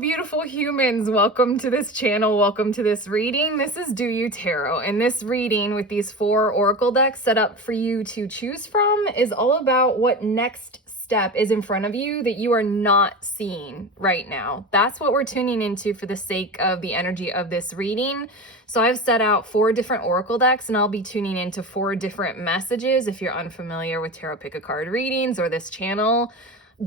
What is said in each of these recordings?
beautiful humans. Welcome to this channel. Welcome to this reading. This is Do You Tarot, and this reading with these 4 oracle decks set up for you to choose from is all about what next step is in front of you that you are not seeing right now. That's what we're tuning into for the sake of the energy of this reading. So I've set out 4 different oracle decks, and I'll be tuning into 4 different messages. If you're unfamiliar with tarot pick a card readings or this channel,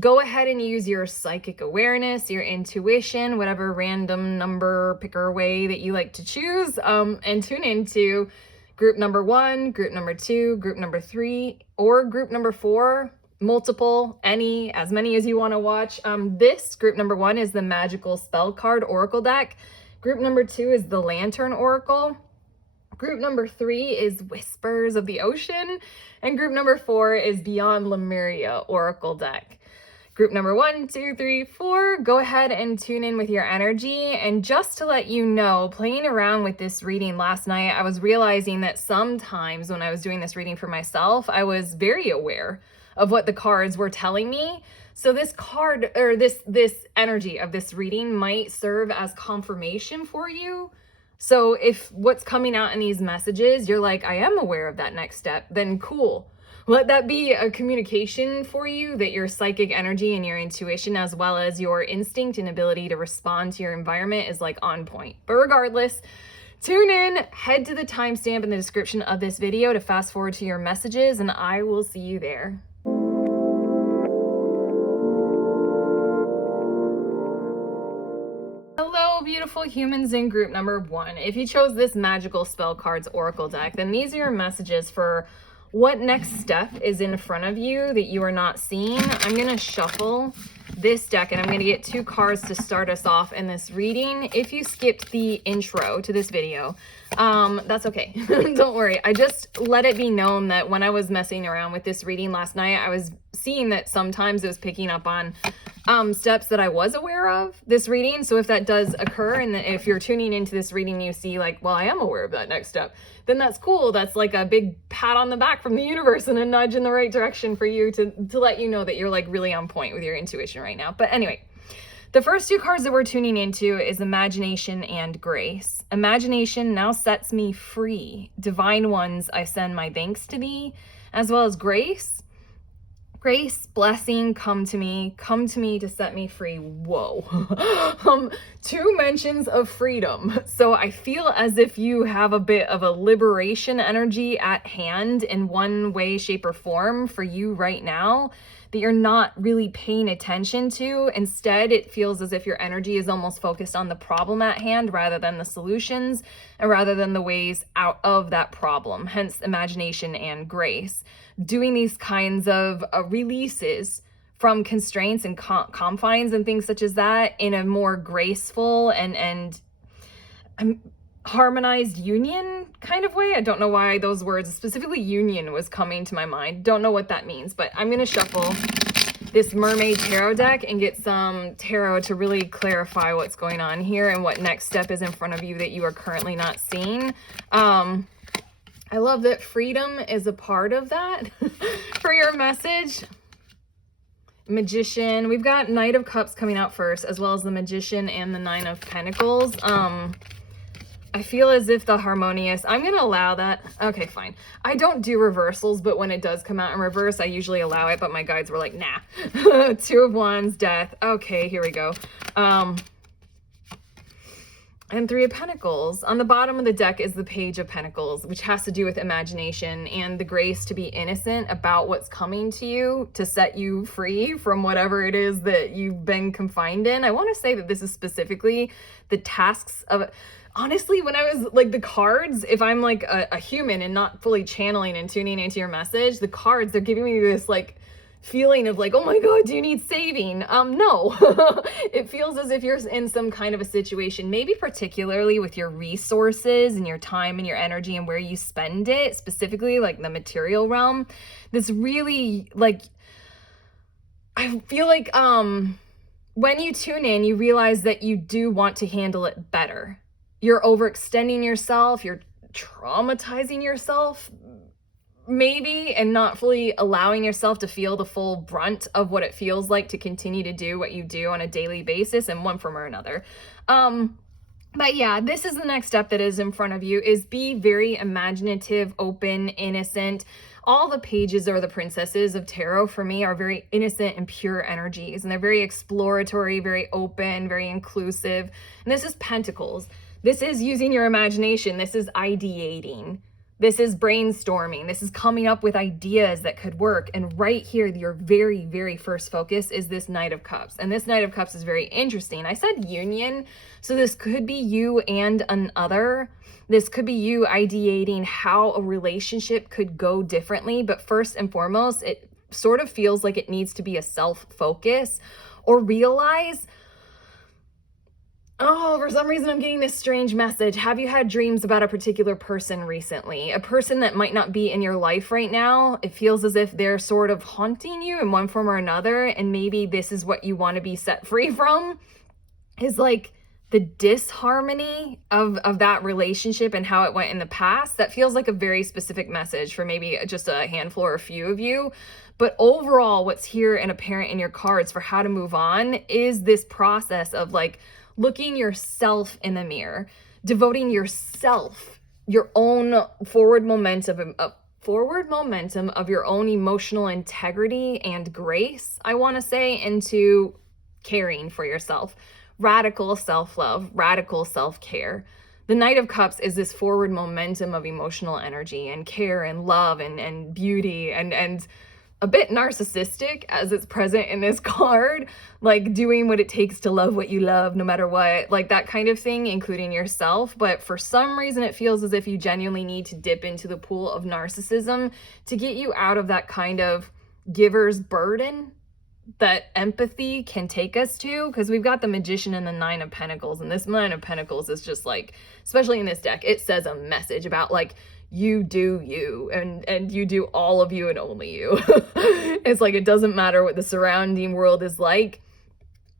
go ahead and use your psychic awareness, your intuition, whatever random number picker way that you like to choose, and tune into group number 1, group number 2, group number 3, or group number 4, multiple, as many as you want to watch. This group number 1 is the Magickal Spellcard Oracle deck. Group number 2 is the Lantern Oracle. Group number 3 is Whispers of the Ocean. And group number 4 is Beyond Lemuria Oracle deck. Group number 1, 2, 3, 4, go ahead and tune in with your energy. And just to let you know, playing around with this reading last night, I was realizing that sometimes when I was doing this reading for myself, I was very aware of what the cards were telling me. So this card, or this energy of this reading might serve as confirmation for you. So if what's coming out in these messages, you're like, I am aware of that next step, then cool. Let that be a communication for you that your psychic energy and your intuition, as well as your instinct and ability to respond to your environment, is like on point. But regardless, tune in, head to the timestamp in the description of this video to fast forward to your messages, and I will see you there. Hello, beautiful humans in group number 1. If you chose this Magickal Spellcards Oracle deck, then these are your messages for what next step is in front of you that you are not seeing. I'm going to shuffle this deck, and I'm going to get 2 cards to start us off in this reading. If you skipped the intro to this video, that's okay. Don't worry. I just let it be known that when I was messing around with this reading last night, I was seeing that sometimes it was picking up on steps that I was aware of this reading. So if that does occur, and if you're tuning into this reading, you see like, well, I am aware of that next step, then that's cool. That's like a big pat on the back from the universe and a nudge in the right direction for you to let you know that you're like really on point with your intuition right now. But anyway, the first 2 cards that we're tuning into is Imagination and Grace. Imagination now sets me free. Divine ones, I send my thanks to thee. As well as Grace. Grace, blessing, come to me to set me free. Whoa. 2 mentions of freedom. So I feel as if you have a bit of a liberation energy at hand in one way, shape, or form for you right now that you're not really paying attention to. Instead, it feels as if your energy is almost focused on the problem at hand rather than the solutions, and rather than the ways out of that problem. Hence, imagination and grace. Doing these kinds of releases from constraints and confines and things such as that in a more graceful and harmonized union kind of way. I don't know why those words, specifically union, was coming to my mind. Don't know what that means, but I'm going to shuffle this Mermaid Tarot deck and get some tarot to really clarify what's going on here and what next step is in front of you that you are currently not seeing. I love that freedom is a part of that for your message. Magician. We've got Knight of Cups coming out first, as well as the Magician and the 9 of Pentacles. I feel as if the harmonious, I'm going to allow that. Okay, fine. I don't do reversals, but when it does come out in reverse, I usually allow it, but my guides were like, nah. 2 of Wands, Death. Okay, here we go. And 3 of Pentacles. On the bottom of the deck is the Page of Pentacles, which has to do with imagination and the grace to be innocent about what's coming to you to set you free from whatever it is that you've been confined in. I want to say that this is specifically the tasks of... Honestly, when I was like the cards, if I'm like a human and not fully channeling and tuning into your message, the cards, they're giving me this like feeling of like, oh my God, do you need saving? No. It feels as if you're in some kind of a situation, maybe particularly with your resources and your time and your energy and where you spend it, specifically like the material realm. This really like, I feel like when you tune in, you realize that you do want to handle it better. You're overextending yourself, you're traumatizing yourself maybe, and not fully allowing yourself to feel the full brunt of what it feels like to continue to do what you do on a daily basis in one form or another. But yeah, this is the next step that is in front of you, is be very imaginative, open, innocent. All the pages or the princesses of tarot for me are very innocent and pure energies, and they're very exploratory, very open, very inclusive. And this is Pentacles. This is using your imagination. This is ideating. This is brainstorming. This is coming up with ideas that could work. And right here, your very, very first focus is this Knight of Cups. And this Knight of Cups is very interesting. I said union, so this could be you and another. This could be you ideating how a relationship could go differently. But first and foremost, it sort of feels like it needs to be a self-focus, or realize, oh, for some reason I'm getting this strange message. Have you had dreams about a particular person recently? A person that might not be in your life right now. It feels as if they're sort of haunting you in one form or another, and maybe this is what you want to be set free from, is like the disharmony of that relationship and how it went in the past. That feels like a very specific message for maybe just a handful or a few of you. But overall, what's here and apparent in your cards for how to move on is this process of like looking yourself in the mirror, devoting yourself, your own forward momentum of your own emotional integrity and grace, I want to say, into caring for yourself. Radical self-love, radical self-care. The Knight of Cups is this forward momentum of emotional energy and care and love and beauty and a bit narcissistic as it's present in this card, like doing what it takes to love what you love no matter what, like that kind of thing, including yourself. But for some reason it feels as if you genuinely need to dip into the pool of narcissism to get you out of that kind of giver's burden that empathy can take us to, because we've got the Magician and the Nine of Pentacles, and this Nine of Pentacles is just like, especially in this deck, it says a message about like, you do you, and you do all of you and only you. It's like, it doesn't matter what the surrounding world is like.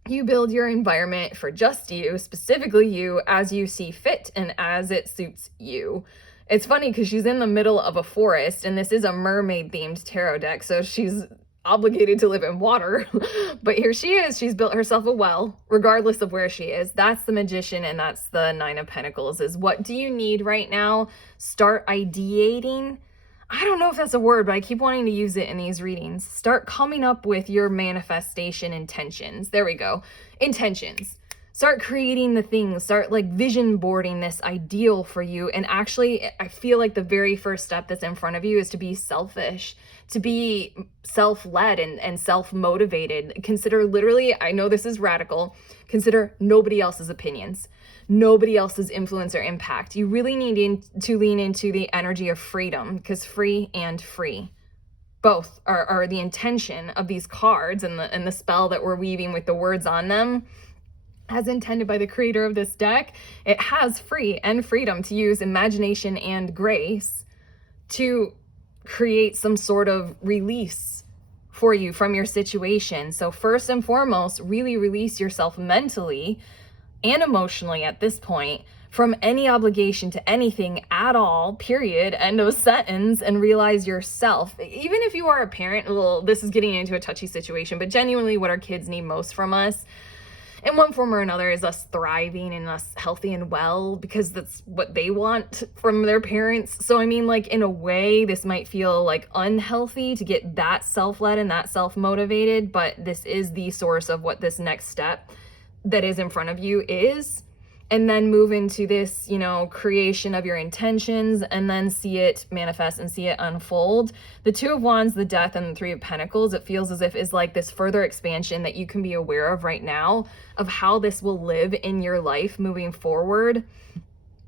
You build your environment for just you, specifically you, as you see fit and as it suits you. It's funny because she's in the middle of a forest, and this is a mermaid themed tarot deck, so she's obligated to live in water. But here she is, she's built herself a well regardless of where she is. That's the Magician, and that's the Nine of Pentacles. Is what do you need right now? Start ideating. I don't know if that's a word, but I keep wanting to use it in these readings. Start coming up with your manifestation intentions. There we go. Intentions. Start creating the things, start like vision boarding this ideal for you. And actually, I feel like the very first step that's in front of you is to be selfish, to be self-led and self-motivated. Consider literally, I know this is radical, consider nobody else's opinions, nobody else's influence or impact. You really need to lean into the energy of freedom, because free and free both are the intention of these cards, and the spell that we're weaving with the words on them. As intended by the creator of this deck, it has free and freedom to use imagination and grace to create some sort of release for you from your situation. So first and foremost, really release yourself mentally and emotionally at this point from any obligation to anything at all, period, end of sentence, and realize yourself. Even if you are a parent, well, this is getting into a touchy situation, but genuinely what our kids need most from us in one form or another is us thriving and us healthy and well, because that's what they want from their parents. So I mean, like, in a way, this might feel like unhealthy to get that self-led and that self-motivated, but this is the source of what this next step that is in front of you is. And then move into this, you know, creation of your intentions, and then see it manifest and see it unfold. The Two of Wands, the Death, and the Three of Pentacles, it feels as if is like this further expansion that you can be aware of right now of how this will live in your life moving forward.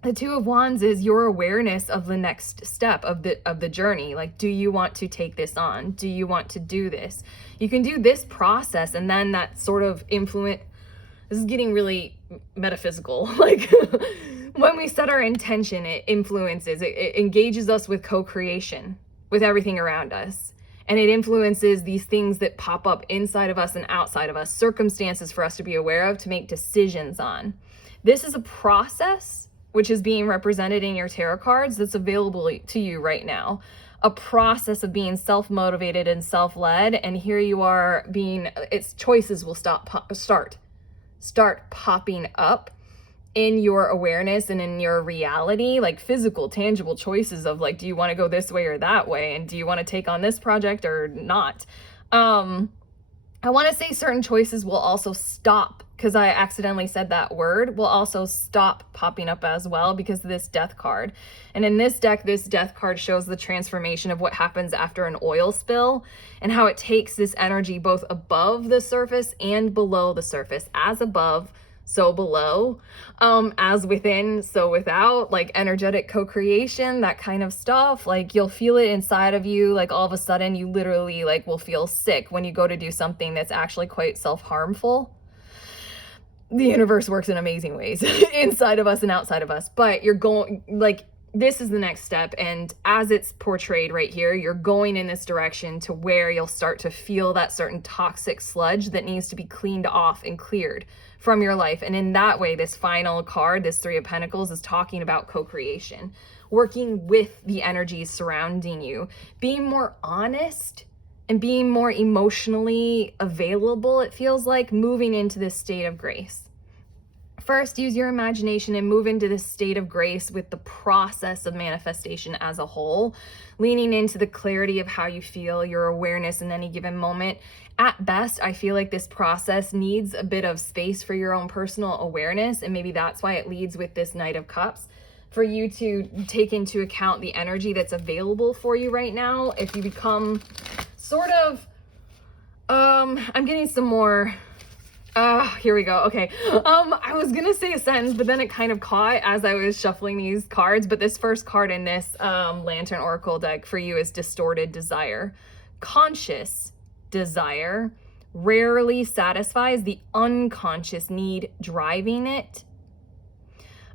The Two of Wands is your awareness of the next step of the journey. Like, do you want to take this on? Do you want to do this? You can do this process, and then that sort of influence. This is getting really metaphysical. Like, when we set our intention, it influences, it engages us with co-creation with everything around us. And it influences these things that pop up inside of us and outside of us, circumstances for us to be aware of, to make decisions on. This is a process which is being represented in your tarot cards that's available to you right now. a process of being self-motivated and self-led, and here you are being, its choices will start popping up in your awareness and in your reality, like physical, tangible choices of like, do you want to go this way or that way? And do you want to take on this project or not? I want to say certain choices will also stop, because I accidentally said that word, will also stop popping up as well because of this death card. And in this deck, this death card shows the transformation of what happens after an oil spill and how it takes this energy both above the surface and below the surface. As above, so below, as within, so without, like energetic co-creation, that kind of stuff. Like you'll feel it inside of you, like all of a sudden you literally like will feel sick when you go to do something that's actually quite self-harmful. The universe works in amazing ways inside of us and outside of us, but you're going, like, this is the next step. And as it's portrayed right here, you're going in this direction to where you'll start to feel that certain toxic sludge that needs to be cleaned off and cleared from your life. And in that way, this final card, this Three of Pentacles, is talking about co-creation, working with the energies surrounding you, being more honest and being more emotionally available. It feels like moving into this state of grace. First, use your imagination and move into this state of grace with the process of manifestation as a whole, leaning into the clarity of how you feel, your awareness in any given moment. At best, I feel like this process needs a bit of space for your own personal awareness, and maybe that's why it leads with this Knight of Cups, for you to take into account the energy that's available for you right now. If you become sort of, I'm getting some more, here we go. Okay. I was going to say a sentence, but then it kind of caught as I was shuffling these cards. But this first card in this Lantern Oracle deck for you is Distorted Desire. Conscious desire rarely satisfies the unconscious need driving it.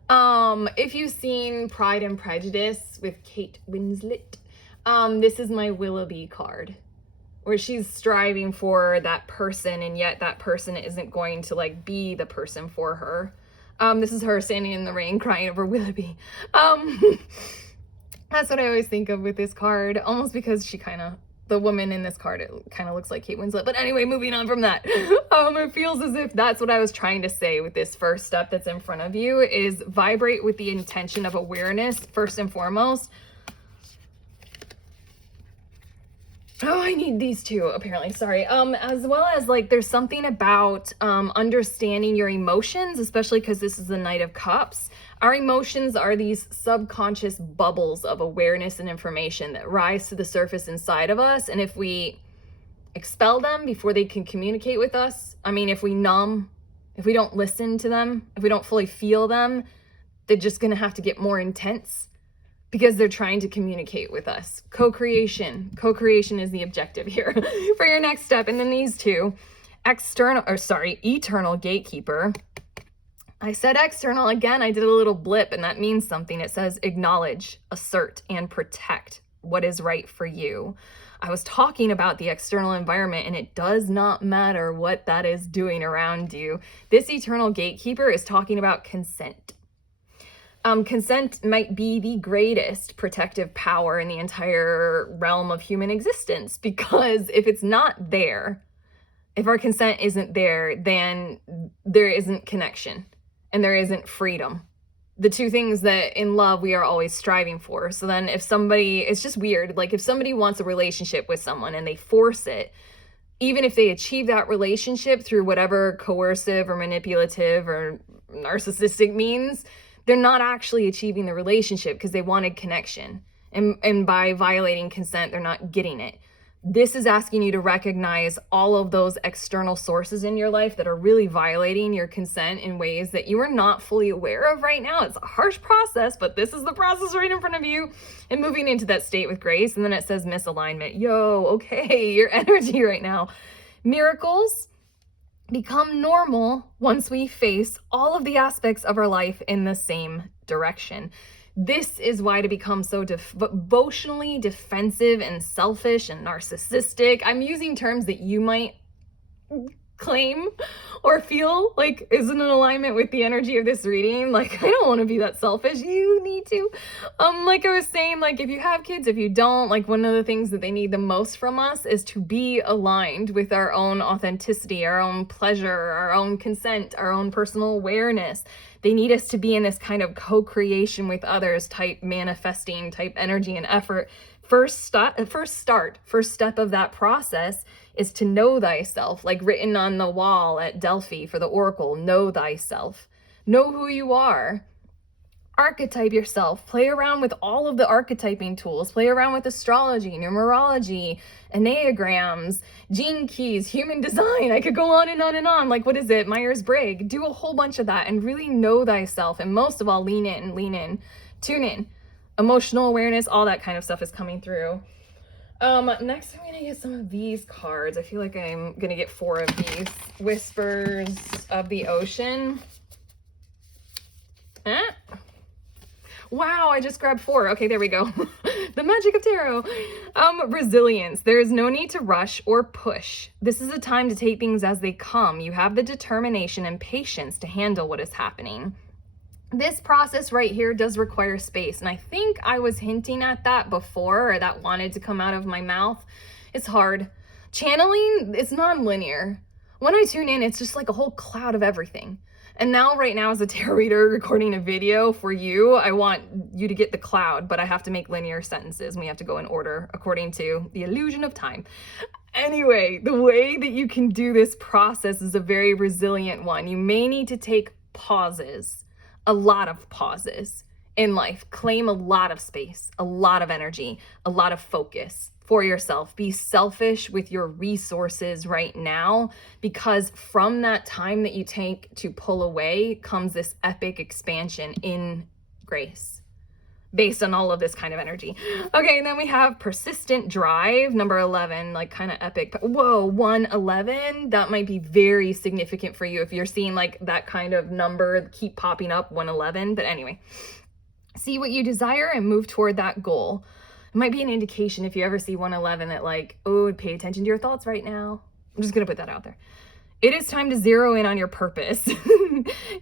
If you've seen Pride and Prejudice with Kate Winslet, this is my Willoughby card, where she's striving for that person, and yet that person isn't going to like be the person for her. This is her standing in the rain crying over Willoughby. That's what I always think of with this card, almost because she kind of, the woman in this card, it kind of looks like Kate Winslet. But anyway, moving on from that, it feels as if that's what I was trying to say with this first step that's in front of you, is vibrate with the intention of awareness first and foremost. Oh, I need these two, apparently. Sorry. As well as, like, there's something about understanding your emotions, especially because this is the Knight of Cups. Our emotions are these subconscious bubbles of awareness and information that rise to the surface inside of us. And if we expel them before they can communicate with us, I mean, if we numb, if we don't listen to them, if we don't fully feel them, they're just going to have to get more intense, because they're trying to communicate with us. Co-creation. Co-creation is the objective here for your next step. And then these two, Eternal Gatekeeper. I said external again. I did a little blip, and that means something. It says acknowledge, assert, and protect what is right for you. I was talking about the external environment, and it does not matter what that is doing around you. This Eternal Gatekeeper is talking about consent. Consent might be the greatest protective power in the entire realm of human existence, because if it's not there, if our consent isn't there, then there isn't connection and there isn't freedom. The two things that in love we are always striving for. So then if somebody, it's just weird, like if somebody wants a relationship with someone and they force it, even if they achieve that relationship through whatever coercive or manipulative or narcissistic means, they're not actually achieving the relationship because they wanted connection. And by violating consent, they're not getting it. This is asking you to recognize all of those external sources in your life that are really violating your consent in ways that you are not fully aware of right now. It's a harsh process, but this is the process right in front of you, and moving into that state with grace. And then it says misalignment. Yo, okay, your energy right now. Miracles become normal once we face all of the aspects of our life in the same direction. This is why to become so devotionally defensive and selfish and narcissistic. I'm using terms that you might claim or feel like isn't in alignment with the energy of this reading, like I don't want to be that selfish. You need to. Like I was saying, like if you have kids, if you don't, like one of the things that they need the most from us is to be aligned with our own authenticity, our own pleasure, our own consent, our own personal awareness. They need us to be in this kind of co-creation with others type manifesting type energy and effort. First step of that process is to know thyself, like written on the wall at Delphi for the Oracle. Know thyself. Know who you are. Archetype yourself. Play around with all of the archetyping tools. Play around with astrology, numerology, enneagrams, gene keys, human design. I could go on and on and on. Like, what is it? Myers-Briggs. Do a whole bunch of that and really know thyself. And most of all, lean in, tune in. Emotional awareness, all that kind of stuff is coming through. Next I'm gonna get some of these cards. I feel like I'm gonna get 4 of these. Whispers of the Ocean. Wow, I just grabbed 4. Okay, there we go. The magic of tarot. Resilience. There is no need to rush or push. This is a time to take things as they come. You have the determination and patience to handle what is happening. This process right here does require space. And I think I was hinting at that before, or that wanted to come out of my mouth. It's hard. Channeling, it's non-linear. When I tune in, it's just like a whole cloud of everything. And now, right now, as a tarot reader recording a video for you, I want you to get the cloud, but I have to make linear sentences. And we have to go in order according to the illusion of time. Anyway, the way that you can do this process is a very resilient one. You may need to take pauses. A lot of pauses in life. Claim a lot of space, a lot of energy, a lot of focus for yourself. Be selfish with your resources right now, because from that time that you take to pull away comes this epic expansion in grace based on all of this kind of energy. Okay, and then we have persistent drive, number 11, like kind of epic. Whoa, 111, that might be very significant for you if you're seeing like that kind of number keep popping up, 111. But anyway, see what you desire and move toward that goal. It might be an indication if you ever see 111 that like, oh, pay attention to your thoughts right now. I'm just gonna put that out there. It is time to zero in on your purpose.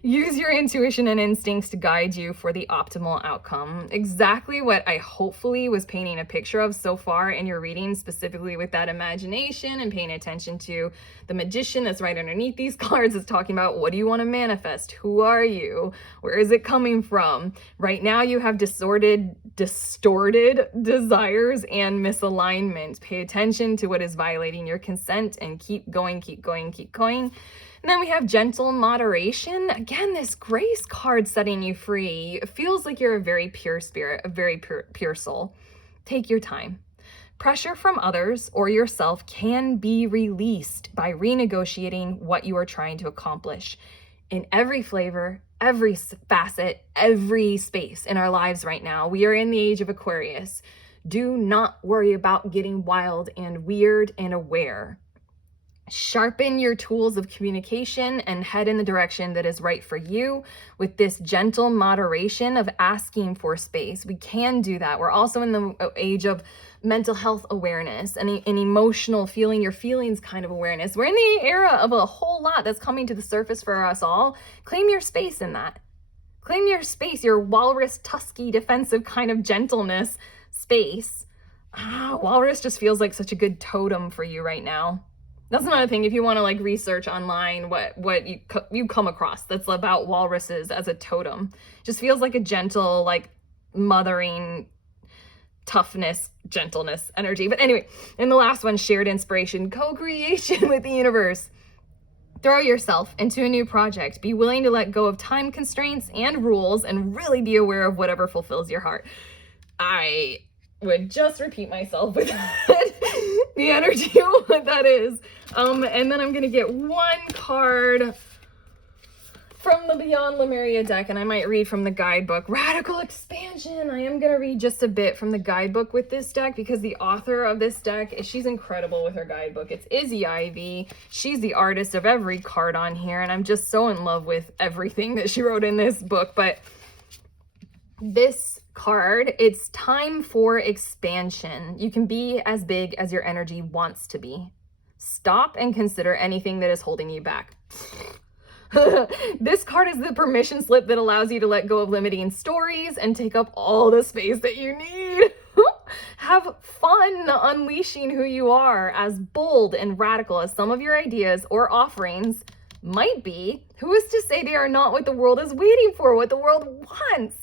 Use your intuition and instincts to guide you for the optimal outcome. Exactly what I hopefully was painting a picture of so far in your reading, specifically with that imagination and paying attention to the magician that's right underneath these cards. Is talking about, what do you want to manifest? Who are you? Where is it coming from? Right now you have distorted desires and misalignment. Pay attention to what is violating your consent and keep going, keep going, keep going. And then we have gentle moderation. Again, this grace card setting you free. It feels like you're a very pure spirit, a very pure soul. Take your time. Pressure from others or yourself can be released by renegotiating what you are trying to accomplish. In every flavor, every facet, every space in our lives right now, we are in the age of Aquarius. Do not worry about getting wild and weird and aware. Sharpen your tools of communication and head in the direction that is right for you with this gentle moderation of asking for space. We can do that. We're also in the age of mental health awareness and emotional feeling your feelings kind of awareness. We're in the era of a whole lot that's coming to the surface for us all. Claim your space in that. Claim your space, your walrus, tusky, defensive kind of gentleness space. Walrus just feels like such a good totem for you right now. That's another thing, if you want to like research online what you come across that's about walruses as a totem. Just feels like a gentle, like mothering, toughness, gentleness energy. But anyway, and the last one, shared inspiration, co-creation with the universe. Throw yourself into a new project. Be willing to let go of time constraints and rules and really be aware of whatever fulfills your heart. I would just repeat myself with that, the energy of what that is. And then I'm going to get one card from the Beyond Lemuria deck, and I might read from the guidebook. Radical Expansion. I am going to read just a bit from the guidebook with this deck because the author of this deck, she's incredible with her guidebook. It's Izzy Ivy. She's the artist of every card on here, and I'm just so in love with everything that she wrote in this book. But this card, it's time for expansion. You can be as big as your energy wants to be. Stop and consider anything that is holding you back. This card is the permission slip that allows you to let go of limiting stories and take up all the space that you need. Have fun unleashing who you are, as bold and radical as some of your ideas or offerings might be. Who is to say they are not what the world is waiting for, what the world wants?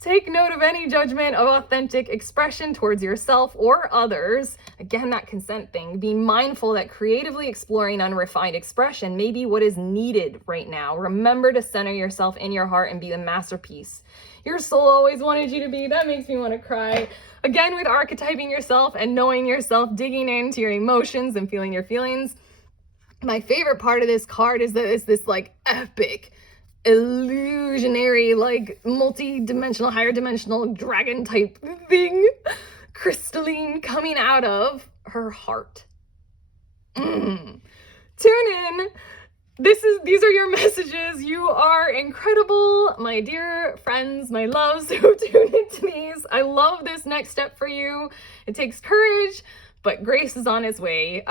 Take note of any judgment of authentic expression towards yourself or others. Again, that consent thing. Be mindful that creatively exploring unrefined expression may be what is needed right now. Remember to center yourself in your heart and be the masterpiece your soul always wanted you to be. That makes me want to cry. Again, with archetyping yourself and knowing yourself, digging into your emotions and feeling your feelings. My favorite part of this card is that it's this like epic, illusionary, like multi-dimensional, higher dimensional dragon type thing, crystalline, coming out of her heart. Tune in. These are your messages. You are incredible, my dear friends, my loves who tune into these. I love this next step for you. It takes courage, but grace is on its way.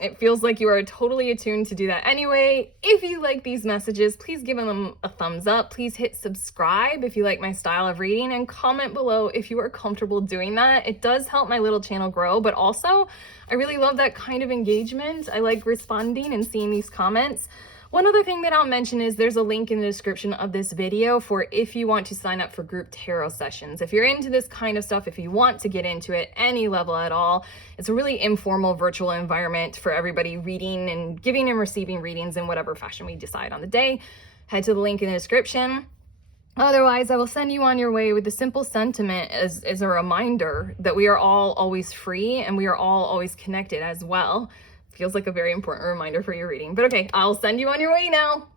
It feels like you are totally attuned to do that anyway. If you like these messages, please give them a thumbs up. Please hit subscribe if you like my style of reading, and comment below if you are comfortable doing that. It does help my little channel grow, but also I really love that kind of engagement. I like responding and seeing these comments. One other thing that I'll mention is there's a link in the description of this video for if you want to sign up for group tarot sessions. If you're into this kind of stuff, if you want to get into it, any level at all, it's a really informal virtual environment for everybody, reading and giving and receiving readings in whatever fashion we decide on the day. Head to the link in the description. Otherwise, I will send you on your way with the simple sentiment as a reminder that we are all always free and we are all always connected as well. Feels like a very important reminder for your reading. But okay, I'll send you on your way now.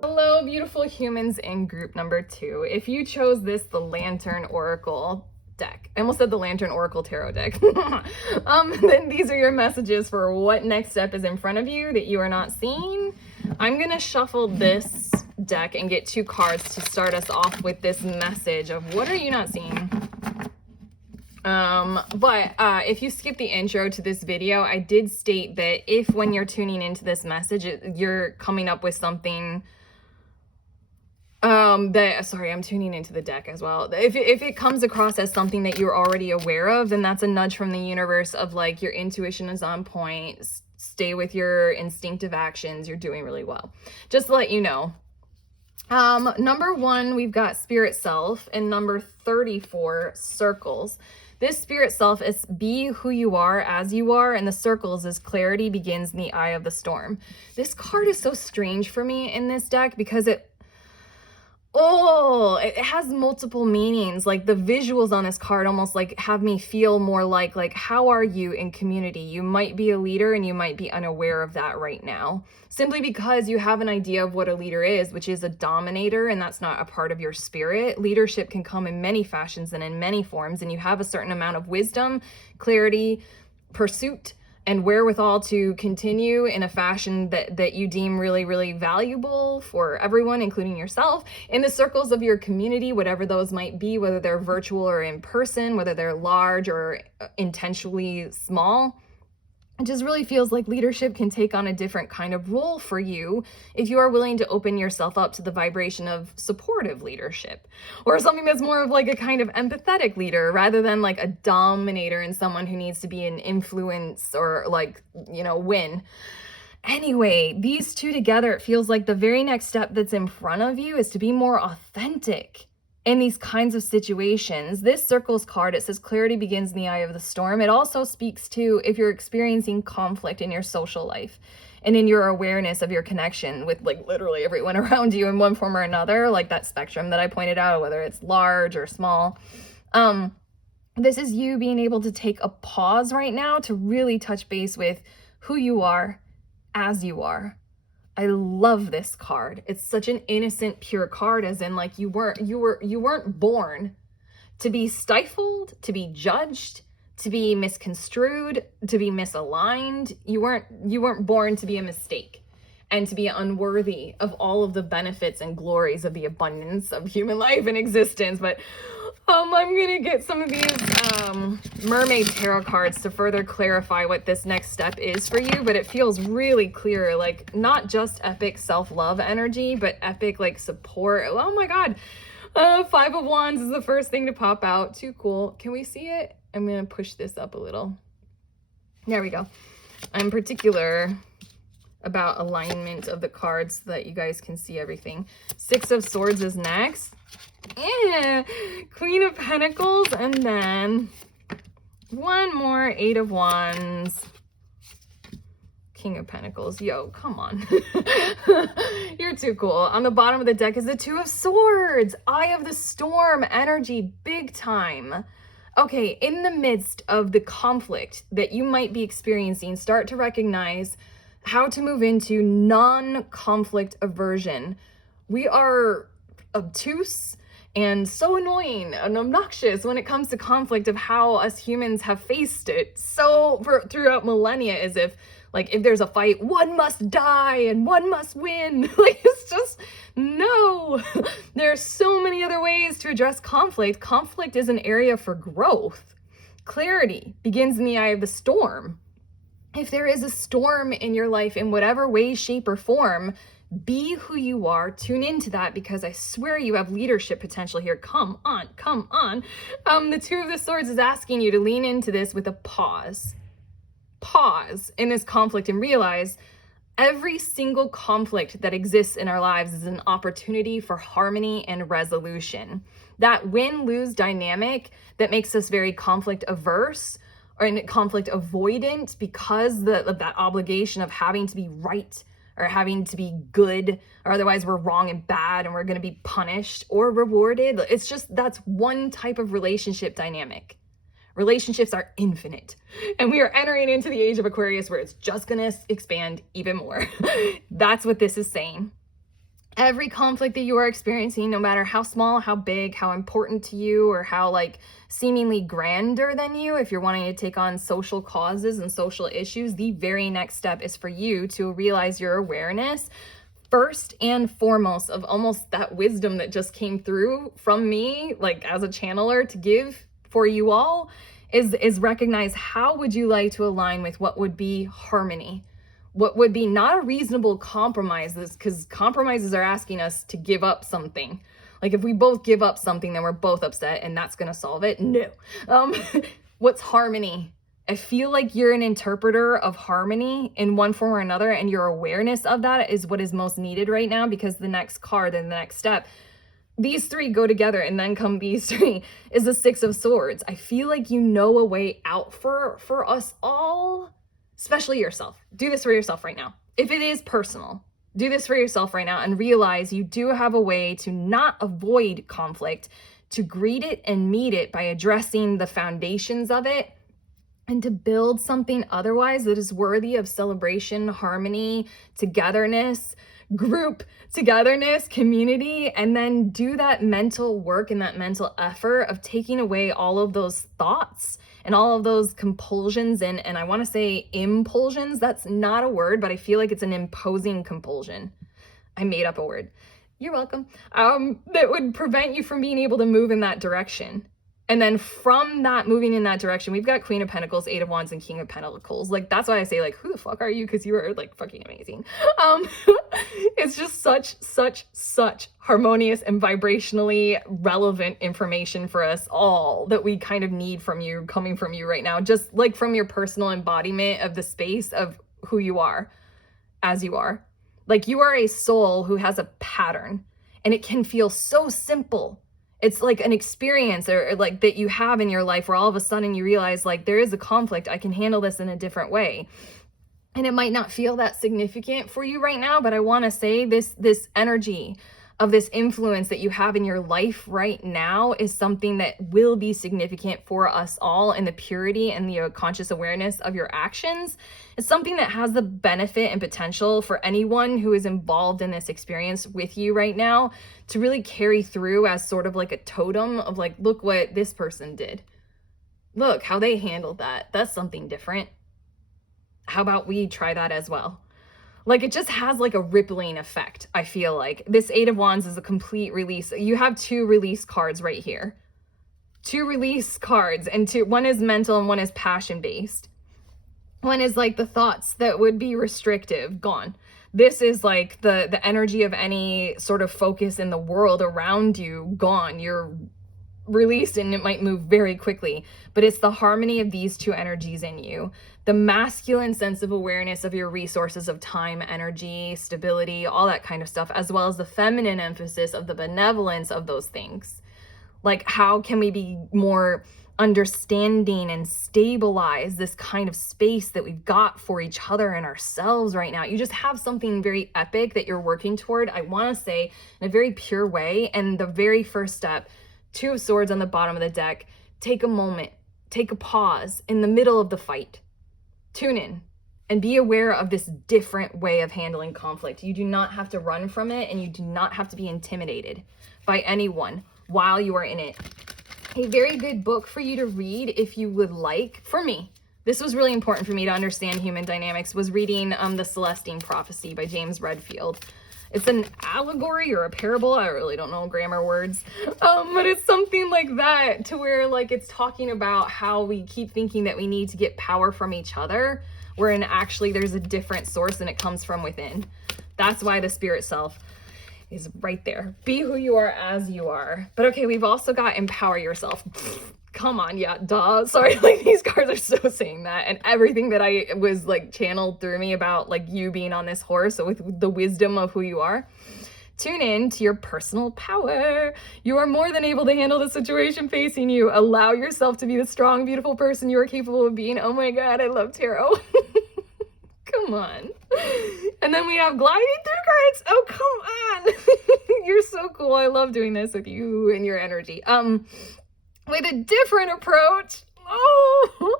Hello, beautiful humans in group number 2. If you chose this, the Lantern Oracle deck. I almost said the Lantern Oracle Tarot deck. Then these are your messages for what next step is in front of you that you are not seeing. I'm going to shuffle this deck and get 2 cards to start us off with this message of what are you not seeing? If you skip the intro to this video, I did state that if when you're tuning into this message, you're coming up with something sorry, I'm tuning into the deck as well. If it comes across as something that you're already aware of, then that's a nudge from the universe of like your intuition is on point. Stay with your instinctive actions. You're doing really well. Just to let you know. Number 1, we've got Spirit Self, and number 34, Circles. This Spirit Self is be who you are as you are, and the circles is clarity begins in the eye of the storm. This card is so strange for me in this deck because it has multiple meanings. Like the visuals on this card almost like have me feel more like how are you in community? You might be a leader and you might be unaware of that right now, simply because you have an idea of what a leader is, which is a dominator, and that's not a part of your spirit. Leadership can come in many fashions and in many forms, and you have a certain amount of wisdom, clarity, pursuit, and wherewithal to continue in a fashion that you deem really, really valuable for everyone, including yourself, in the circles of your community, whatever those might be, whether they're virtual or in person, whether they're large or intentionally small. It just really feels like leadership can take on a different kind of role for you if you are willing to open yourself up to the vibration of supportive leadership, or something that's more of like a kind of empathetic leader rather than like a dominator and someone who needs to be an influence or like, you know, win. Anyway, these 2 together, it feels like the very next step that's in front of you is to be more authentic in these kinds of situations. This Circles card, it says clarity begins in the eye of the storm. It also speaks to if you're experiencing conflict in your social life and in your awareness of your connection with like literally everyone around you in one form or another, like that spectrum that I pointed out, whether it's large or small. This is you being able to take a pause right now to really touch base with who you are as you are. I love this card. It's such an innocent, pure card, as in like you weren't born to be stifled, to be judged, to be misconstrued, to be misaligned. You weren't born to be a mistake and to be unworthy of all of the benefits and glories of the abundance of human life and existence. But I'm gonna get some of these mermaid tarot cards to further clarify what this next step is for you, but it feels really clear, like not just epic self-love energy, but epic like support. Oh my god. Five of Wands is the first thing to pop out. Too cool. Can we see it? I'm gonna push this up a little. There we go. I'm particular about alignment of the cards so that you guys can see everything. Six of Swords is next. Queen of Pentacles, and then one more, Eight of Wands, King of Pentacles. Yo, come on. You're too cool. On the bottom of the deck is the Two of Swords, Eye of the Storm energy, big time. Okay, in the midst of the conflict that you might be experiencing, start to recognize how to move into non-conflict aversion. We are obtuse and so annoying and obnoxious when it comes to conflict of how us humans have faced it so throughout millennia, as if like if there's a fight, one must die and one must win. Like it's just, no. There are so many other ways to address conflict. Conflict is an area for growth. Clarity begins in the eye of the storm. If there is a storm in your life in whatever way, shape, or form, be who you are. Tune into that, because I swear you have leadership potential here. Come on, come on. The Two of the Swords is asking you to lean into this with a pause. Pause in this conflict and realize every single conflict that exists in our lives is an opportunity for harmony and resolution. That win-lose dynamic that makes us very conflict averse or in conflict avoidant, because of that obligation of having to be right or having to be good, or otherwise we're wrong and bad and we're going to be punished or rewarded. It's just, that's one type of relationship dynamic. Relationships are infinite, and we are entering into the age of Aquarius where it's just going to expand even more. That's what this is saying. Every conflict that you are experiencing, no matter how small, how big, how important to you, or how like seemingly grander than you, if you're wanting to take on social causes and social issues, the very next step is for you to realize your awareness first and foremost of almost that wisdom that just came through from me, like as a channeler, to give for you all, is recognize how would you like to align with what would be harmony. What would be not a reasonable compromises, because compromises are asking us to give up something. Like if we both give up something, then we're both upset and that's going to solve it. No. What's harmony? I feel like you're an interpreter of harmony in one form or another, and your awareness of that is what is most needed right now, because the next card and the next step, these three go together, and then come these three, is the Six of Swords. I feel like you know a way out for us all. Especially yourself. Do this for yourself right now. If it is personal, do this for yourself right now and realize you do have a way to not avoid conflict, to greet it and meet it by addressing the foundations of it, and to build something otherwise that is worthy of celebration, harmony, togetherness, group togetherness, community, and then do that mental work and that mental effort of taking away all of those thoughts and all of those compulsions and I want to say impulsions. That's not a word, but I feel like it's an imposing compulsion. I made up a word. You're welcome. That would prevent you from being able to move in that direction. And then from that moving in that direction, we've got Queen of Pentacles, Eight of Wands, and King of Pentacles. Like, that's why I say, like, who the fuck are you? Because you are, like, fucking amazing. It's just such harmonious and vibrationally relevant information for us all that we kind of need from you, coming from you right now. Just, like, from your personal embodiment of the space of who you are, as you are. Like, you are a soul who has a pattern, and it can feel so simple. It's like an experience or like that you have in your life where all of a sudden you realize, like, there is a conflict. I can handle this in a different way. And it might not feel that significant for you right now, but I want to say this energy of this influence that you have in your life right now is something that will be significant for us all, in the purity and the conscious awareness of your actions. It's something that has the benefit and potential for anyone who is involved in this experience with you right now to really carry through as sort of like a totem of, like, look what this person did. Look how they handled that. That's something different. How about we try that as well? Like, it just has like a rippling effect. I feel like this Eight of Wands is a complete release. You have two release cards right here. 2 release cards, and one is mental and one is passion based. One is like the thoughts that would be restrictive, gone. This is like the energy of any sort of focus in the world around you, gone. You're released and it might move very quickly, but it's the harmony of these 2 energies in you. The masculine sense of awareness of your resources of time, energy, stability, all that kind of stuff, as well as the feminine emphasis of the benevolence of those things. Like, how can we be more understanding and stabilize this kind of space that we've got for each other and ourselves right now? You just have something very epic that you're working toward, I want to say, in a very pure way. And the very first step, 2 of Swords on the bottom of the deck, take a moment, take a pause in the middle of the fight. Tune in and be aware of this different way of handling conflict. You do not have to run from it, and you do not have to be intimidated by anyone while you are in it. A very good book for you to read if you would like, for me, this was really important for me to understand human dynamics, was reading The Celestine Prophecy by James Redfield. It's an allegory or a parable. I really don't know grammar words, but it's something like that, to where like it's talking about how we keep thinking that we need to get power from each other, wherein actually there's a different source and it comes from within. That's why the spirit self is right there. Be who you are as you are. But okay, we've also got empower yourself. Come on, yeah, duh. Sorry, like these cards are so saying that, and everything that I was like channeled through me about like you being on this horse with the wisdom of who you are. Tune in to your personal power. You are more than able to handle the situation facing you. Allow yourself to be the strong, beautiful person you are capable of being. Oh my God, I love tarot. Come on. And then we have gliding through cards. Oh, come on. You're so cool. I love doing this with you and your energy. With a different approach. Oh,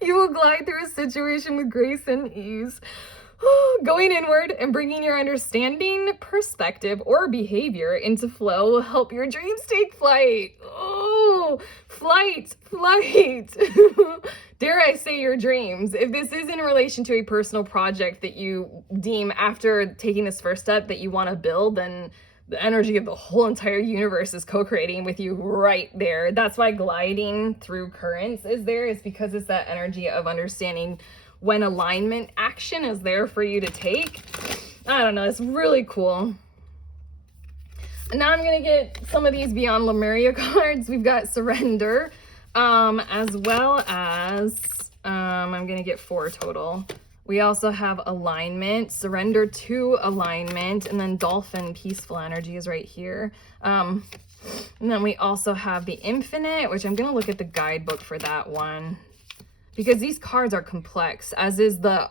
you will glide through a situation with grace and ease. Going inward and bringing your understanding, perspective, or behavior into flow will help your dreams take flight. Oh, flight. Dare I say your dreams. If this is in relation to a personal project that you deem after taking this first step that you want to build, then the energy of the whole entire universe is co-creating with you right there. That's why gliding through currents is there. It's because it's that energy of understanding when alignment action is there for you to take. I don't know, it's really cool. And now I'm gonna get some of these Beyond Lemuria cards. We've got Surrender, as well as, I'm gonna get 4 total. We also have Alignment, Surrender to Alignment, and then Dolphin, Peaceful Energy is right here. And then we also have the Infinite, which I'm gonna look at the guidebook for that one, because these cards are complex, as is the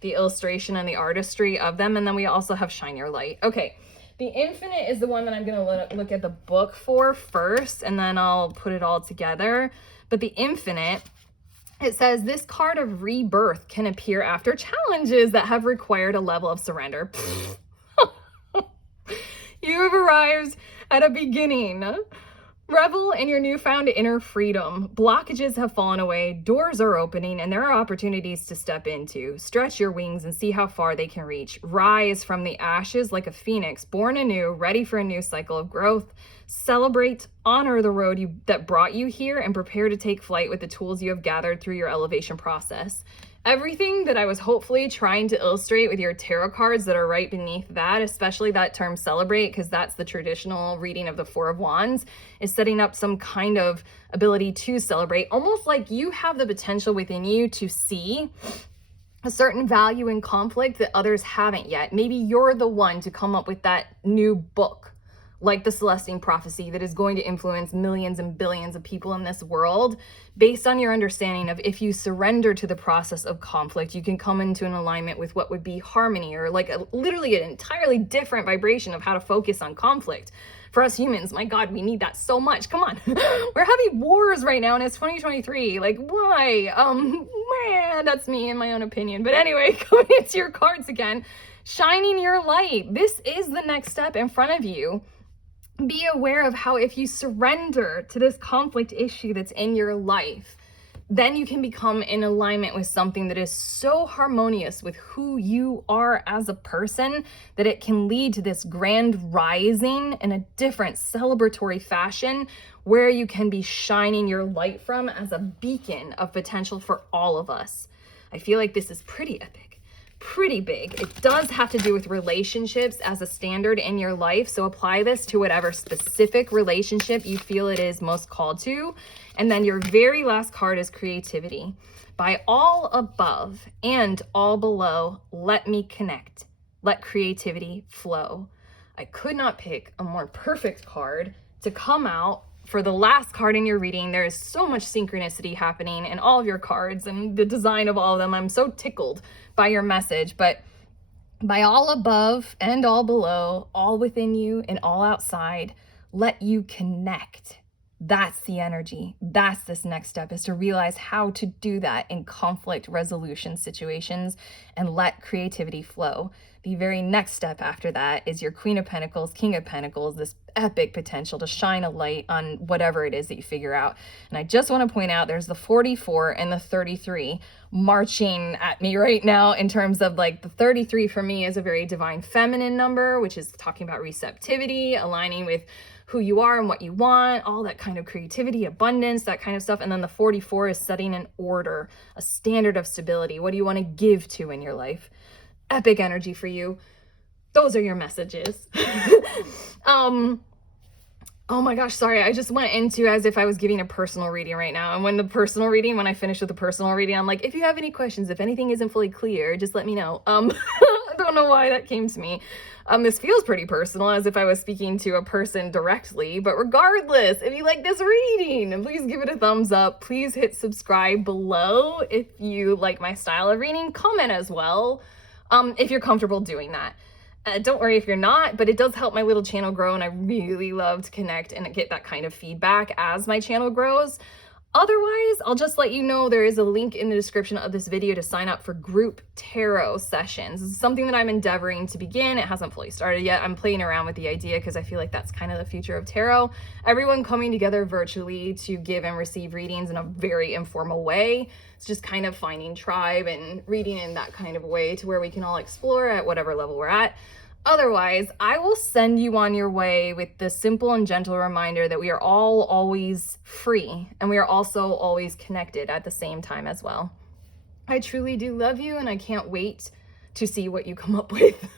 the illustration and the artistry of them. And then we also have Shine Your Light. Okay, the Infinite is the one that I'm gonna look at the book for first, and then I'll put it all together. But the Infinite, it says this card of rebirth can appear after challenges that have required a level of surrender. You have arrived at a beginning. Revel in your newfound inner freedom. Blockages have fallen away, doors are opening, and there are opportunities to step into. Stretch your wings and see how far they can reach. Rise from the ashes like a phoenix, born anew, ready for a new cycle of growth. Celebrate, honor the road that brought you here, and prepare to take flight with the tools you have gathered through your elevation process. Everything that I was hopefully trying to illustrate with your tarot cards that are right beneath that, especially that term celebrate, because that's the traditional reading of the Four of Wands, is setting up some kind of ability to celebrate, almost like you have the potential within you to see a certain value in conflict that others haven't yet. Maybe you're the one to come up with that new book, like the Celestine Prophecy, that is going to influence millions and billions of people in this world, based on your understanding of if you surrender to the process of conflict, you can come into an alignment with what would be harmony, or like literally an entirely different vibration of how to focus on conflict. For us humans, my God, we need that so much. Come on. We're having wars right now and it's 2023. Like, why? Man, that's me in my own opinion. But anyway, going into your cards again, shining your light. This is the next step in front of you. Be aware of how if you surrender to this conflict issue that's in your life, then you can become in alignment with something that is so harmonious with who you are as a person that it can lead to this grand rising in a different celebratory fashion where you can be shining your light from as a beacon of potential for all of us. I feel like this is pretty epic, pretty big. It does have to do with relationships as a standard in your life. So apply this to whatever specific relationship you feel it is most called to. And then your very last card is creativity. By all above and all below, let me connect. Let creativity flow. I could not pick a more perfect card to come out for the last card in your reading. There is so much synchronicity happening in all of your cards and the design of all of them. I'm so tickled by your message, but by all above and all below, all within you and all outside, let you connect. That's the energy. That's this next step, is to realize how to do that in conflict resolution situations and let creativity flow. The very next step after that is your Queen of Pentacles, King of Pentacles, this epic potential to shine a light on whatever it is that you figure out. And I just want to point out there's the 44 and the 33 marching at me right now, in terms of like the 33 for me is a very divine feminine number, which is talking about receptivity, aligning with who you are and what you want, all that kind of creativity, abundance, that kind of stuff. And then the 44 is setting an order, a standard of stability. What do you want to give to in your life? Epic energy for you. Those are your messages. Oh my gosh, sorry. I just went into as if I was giving a personal reading right now. And when I finished with the personal reading, I'm like, if you have any questions, if anything isn't fully clear, just let me know. I don't know why that came to me. This feels pretty personal, as if I was speaking to a person directly, but regardless, if you like this reading, please give it a thumbs up. Please hit subscribe below if you like my style of reading. Comment as well, if you're comfortable doing that. Don't worry if you're not, but it does help my little channel grow, and I really love to connect and get that kind of feedback as my channel grows. Otherwise, I'll just let you know there is a link in the description of this video to sign up for group tarot sessions. This is something that I'm endeavoring to begin. It hasn't fully started yet. I'm playing around with the idea because I feel like that's kind of the future of tarot. Everyone coming together virtually to give and receive readings in a very informal way. It's just kind of finding tribe and reading in that kind of way to where we can all explore at whatever level we're at. Otherwise, I will send you on your way with the simple and gentle reminder that we are all always free, and we are also always connected at the same time as well. I truly do love you, and I can't wait to see what you come up with.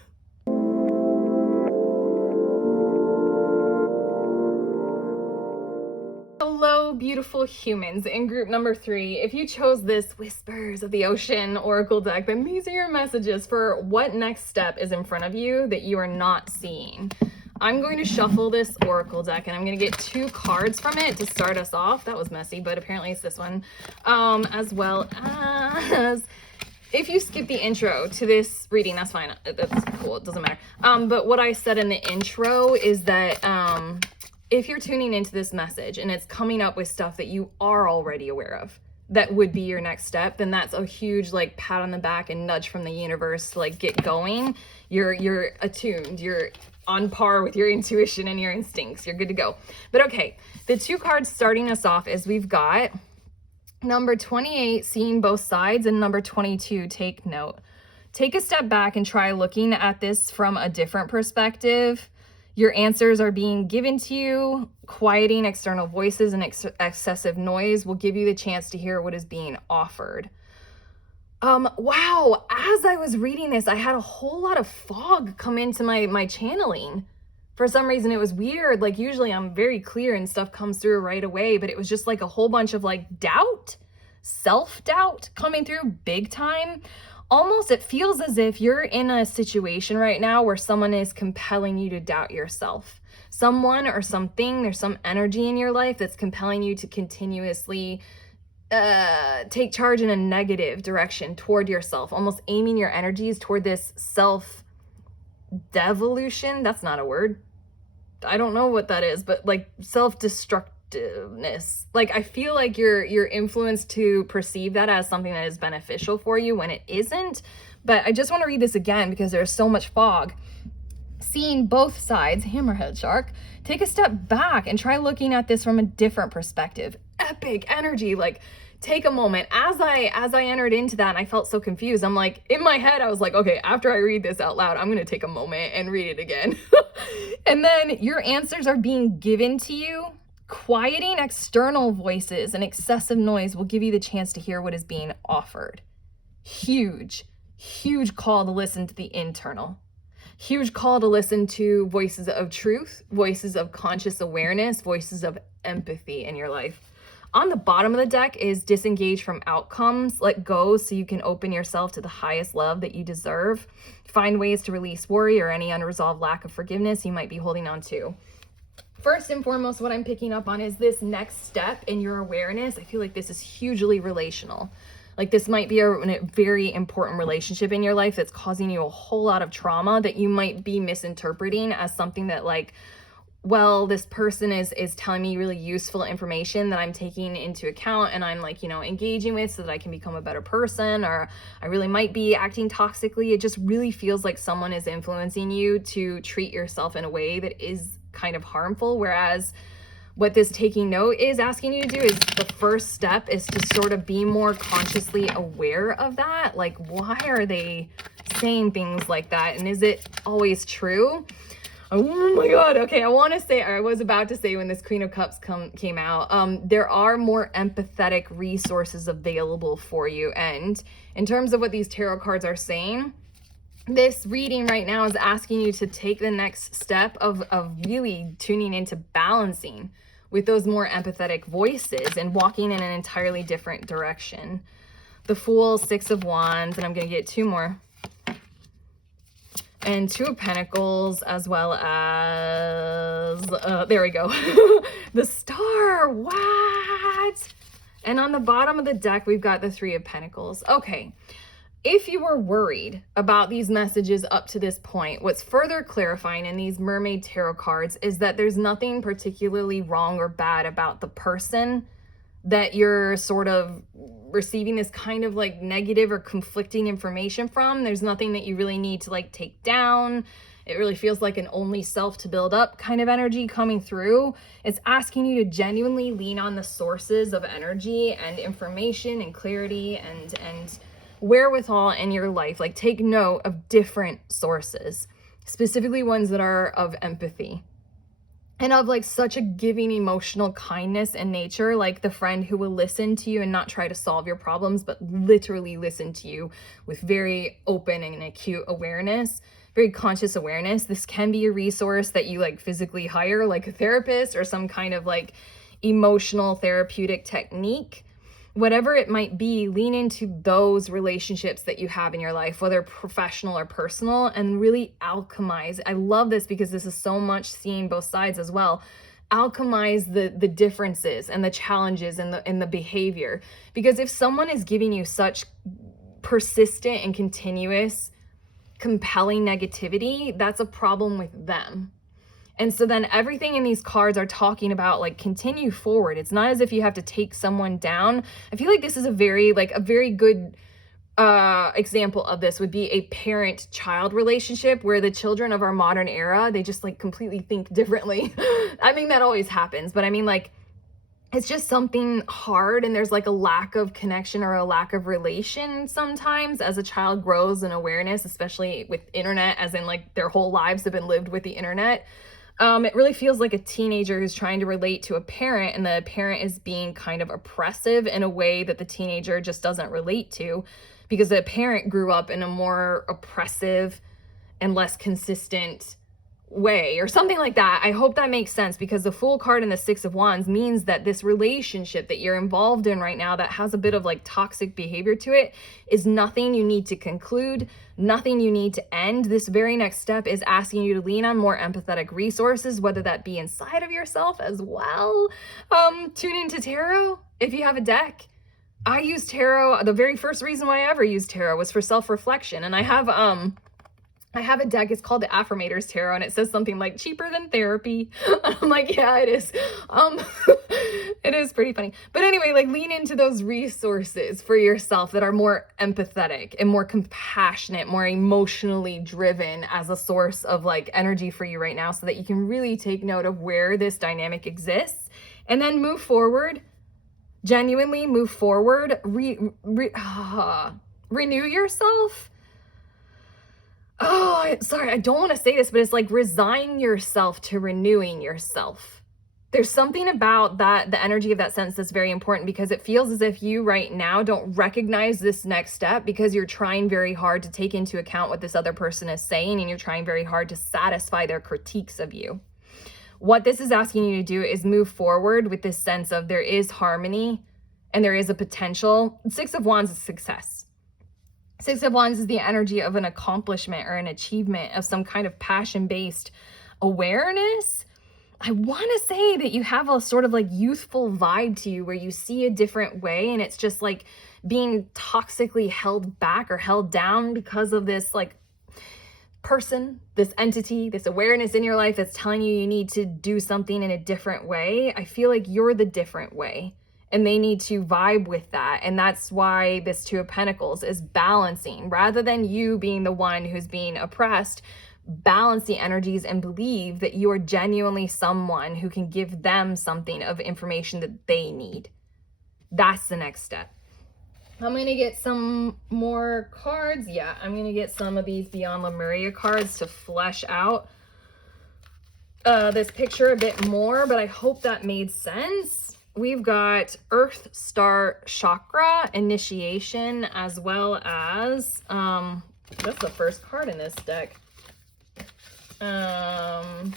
Hello, beautiful humans in group number 3. If you chose this Whispers of the Ocean Oracle deck, then these are your messages for what next step is in front of you that you are not seeing. I'm going to shuffle this Oracle deck, and I'm going to get 2 cards from it to start us off. That was messy, but apparently it's this one. As well as, if you skip the intro to this reading, that's fine. That's cool. It doesn't matter. But what I said in the intro is that if you're tuning into this message and it's coming up with stuff that you are already aware of, that would be your next step, then that's a huge like pat on the back and nudge from the universe to like get going. You're attuned, you're on par with your intuition and your instincts. You're good to go. But okay, the 2 cards starting us off is we've got number 28, seeing both sides, and number 22, take note. Take a step back and try looking at this from a different perspective. Your answers are being given to you. Quieting external voices and excessive noise will give you the chance to hear what is being offered. Wow, as I was reading this, I had a whole lot of fog come into my channeling. For some reason, it was weird. Like usually I'm very clear and stuff comes through right away, but it was just like a whole bunch of like doubt, self-doubt coming through big time. Almost, it feels as if you're in a situation right now where someone is compelling you to doubt yourself. Someone or something, there's some energy in your life that's compelling you to continuously take charge in a negative direction toward yourself, almost aiming your energies toward this self-devolution. That's not a word. I don't know what that is, but like self-destructiveness. Like I feel like you're influenced to perceive that as something that is beneficial for you when it isn't. But I just want to read this again because there's so much fog. Seeing both sides, hammerhead shark, take a step back and try looking at this from a different perspective. Epic energy, like take a moment. As I entered into that, and I felt so confused, I'm like, in my head, I was like, okay, after I read this out loud, I'm going to take a moment and read it again. And then your answers are being given to you. Quieting external voices and excessive noise will give you the chance to hear what is being offered. Huge, huge call to listen to the internal. Huge call to listen to voices of truth, voices of conscious awareness, voices of empathy in your life. On the bottom of the deck is disengage from outcomes, let go so you can open yourself to the highest love that you deserve. Find ways to release worry or any unresolved lack of forgiveness you might be holding on to. First and foremost, what I'm picking up on is this next step in your awareness. I feel like this is hugely relational. Like this might be a very important relationship in your life that's causing you a whole lot of trauma that you might be misinterpreting as something that like, well, this person is telling me really useful information that I'm taking into account and I'm like, engaging with so that I can become a better person, or I really might be acting toxically. It just really feels like someone is influencing you to treat yourself in a way that is kind of harmful. Whereas what this taking note is asking you to do is the first step is to sort of be more consciously aware of that. Like, why are they saying things like that? And is it always true? Oh my God. Okay. I was about to say when this Queen of Cups came out, there are more empathetic resources available for you. And in terms of what these tarot cards are saying, this reading right now is asking you to take the next step of really tuning into balancing with those more empathetic voices and walking in an entirely different direction. The Fool, Six of Wands, and I'm going to get two more. And Two of Pentacles, as well as, there we go, the Star, what? And on the bottom of the deck, we've got the Three of Pentacles. Okay, if you were worried about these messages up to this point, what's further clarifying in these Mermaid Tarot cards is that there's nothing particularly wrong or bad about the person that you're sort of receiving this kind of like negative or conflicting information from. There's nothing that you really need to like take down. It really feels like an only self to build up kind of energy coming through. It's asking you to genuinely lean on the sources of energy and information and clarity and wherewithal in your life. Like take note of different sources, specifically ones that are of empathy and of like such a giving emotional kindness and nature, like the friend who will listen to you and not try to solve your problems, but literally listen to you with very open and acute awareness, very conscious awareness. This can be a resource that you like physically hire, like a therapist or some kind of like emotional therapeutic technique. Whatever it might be, lean into those relationships that you have in your life, whether professional or personal, and really alchemize. I love this because this is so much seeing both sides as well. Alchemize the differences and the challenges and the behavior. Because if someone is giving you such persistent and continuous, compelling negativity, that's a problem with them. And so then everything in these cards are talking about like continue forward. It's not as if you have to take someone down. I feel like this is a very good example of this would be a parent-child relationship where the children of our modern era, they just like completely think differently. I mean, that always happens, but I mean like it's just something hard and there's like a lack of connection or a lack of relation sometimes as a child grows in awareness, especially with internet, as in like their whole lives have been lived with the internet. It really feels like a teenager who's trying to relate to a parent and the parent is being kind of oppressive in a way that the teenager just doesn't relate to because the parent grew up in a more oppressive and less consistent way or something like that. I hope that makes sense because the Fool card and the Six of Wands means that this relationship that you're involved in right now that has a bit of like toxic behavior to it is nothing you need to conclude, nothing you need to end. This very next step is asking you to lean on more empathetic resources, whether that be inside of yourself as well. Tune into tarot if you have a deck. I use tarot. The very first reason why I ever used tarot was for self-reflection, and I have a deck. It's called the Affirmators Tarot, and it says something like cheaper than therapy. I'm like, yeah, it is. It is pretty funny. But anyway, like lean into those resources for yourself that are more empathetic and more compassionate, more emotionally driven as a source of like energy for you right now so that you can really take note of where this dynamic exists and then move forward. genuinely move forward, renew yourself. Oh, sorry, I don't want to say this, but it's like resign yourself to renewing yourself. There's something about that, the energy of that sentence, that's very important, because it feels as if you right now don't recognize this next step because you're trying very hard to take into account what this other person is saying, and you're trying very hard to satisfy their critiques of you. What this is asking you to do is move forward with this sense of there is harmony and there is a potential. Six of Wands is success. Six of Wands is the energy of an accomplishment or an achievement, of some kind of passion-based awareness. I want to say that you have a sort of like youthful vibe to you where you see a different way, and it's just like being toxically held back or held down because of this like person, this entity, this awareness in your life that's telling you you need to do something in a different way. I feel like you're the different way, and they need to vibe with that. And that's why this Two of Pentacles is balancing, rather than you being the one who's being oppressed. Balance the energies and believe that you are genuinely someone who can give them something of information that they need. That's the next step. I'm going to get some more cards. Yeah, I'm going to get some of these Beyond Lemuria cards to flesh out this picture a bit more, but I hope that made sense. We've got Earth Star Chakra, Initiation, as well as, that's the first card in this deck. Dang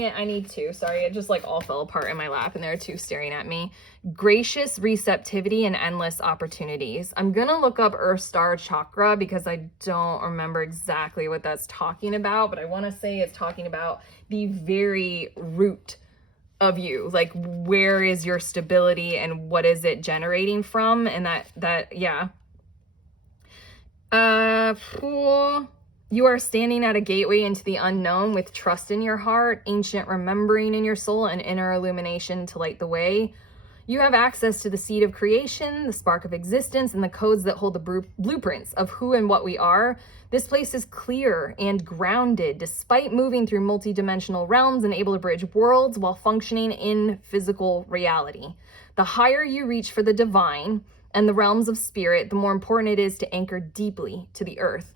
it, I need two. Sorry, it just like all fell apart in my lap and there are two staring at me. Gracious receptivity and endless opportunities. I'm gonna look up Earth Star Chakra because I don't remember exactly what that's talking about, but I want to say it's talking about the very root of you. Like, where is your stability and what is it generating from? And yeah. You are standing at a gateway into the unknown with trust in your heart, ancient remembering in your soul, and inner illumination to light the way. You have access to the seed of creation, the spark of existence, and the codes that hold the blueprints of who and what we are. This place is clear and grounded, despite moving through multidimensional realms and able to bridge worlds while functioning in physical reality. The higher you reach for the divine and the realms of spirit, the more important it is to anchor deeply to the earth.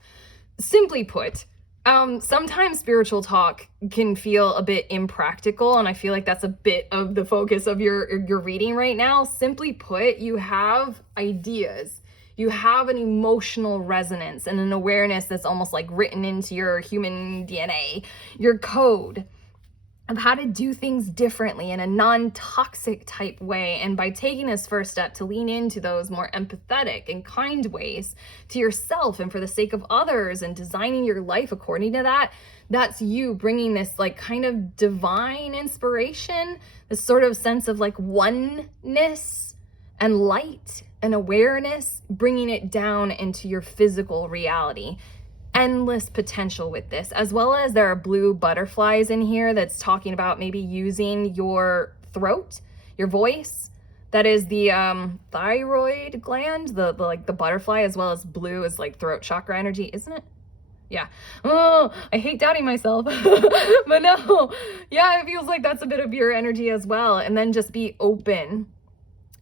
Simply put, sometimes spiritual talk can feel a bit impractical, and I feel like that's a bit of the focus of your reading right now. Simply put, you have ideas. You have an emotional resonance and an awareness that's almost like written into your human DNA, your code of how to do things differently in a non-toxic type way. And by taking this first step to lean into those more empathetic and kind ways to yourself and for the sake of others, and designing your life according to that, that's you bringing this like kind of divine inspiration, this sort of sense of like oneness and light and awareness, bringing it down into your physical reality. Endless potential with this, as well as there are blue butterflies in here that's talking about maybe using your throat, your voice. That is the thyroid gland, the like the butterfly, as well as blue is like throat chakra energy, isn't it? Yeah. Oh, I hate doubting myself. But no, yeah, it feels like that's a bit of your energy as well. And then just be open.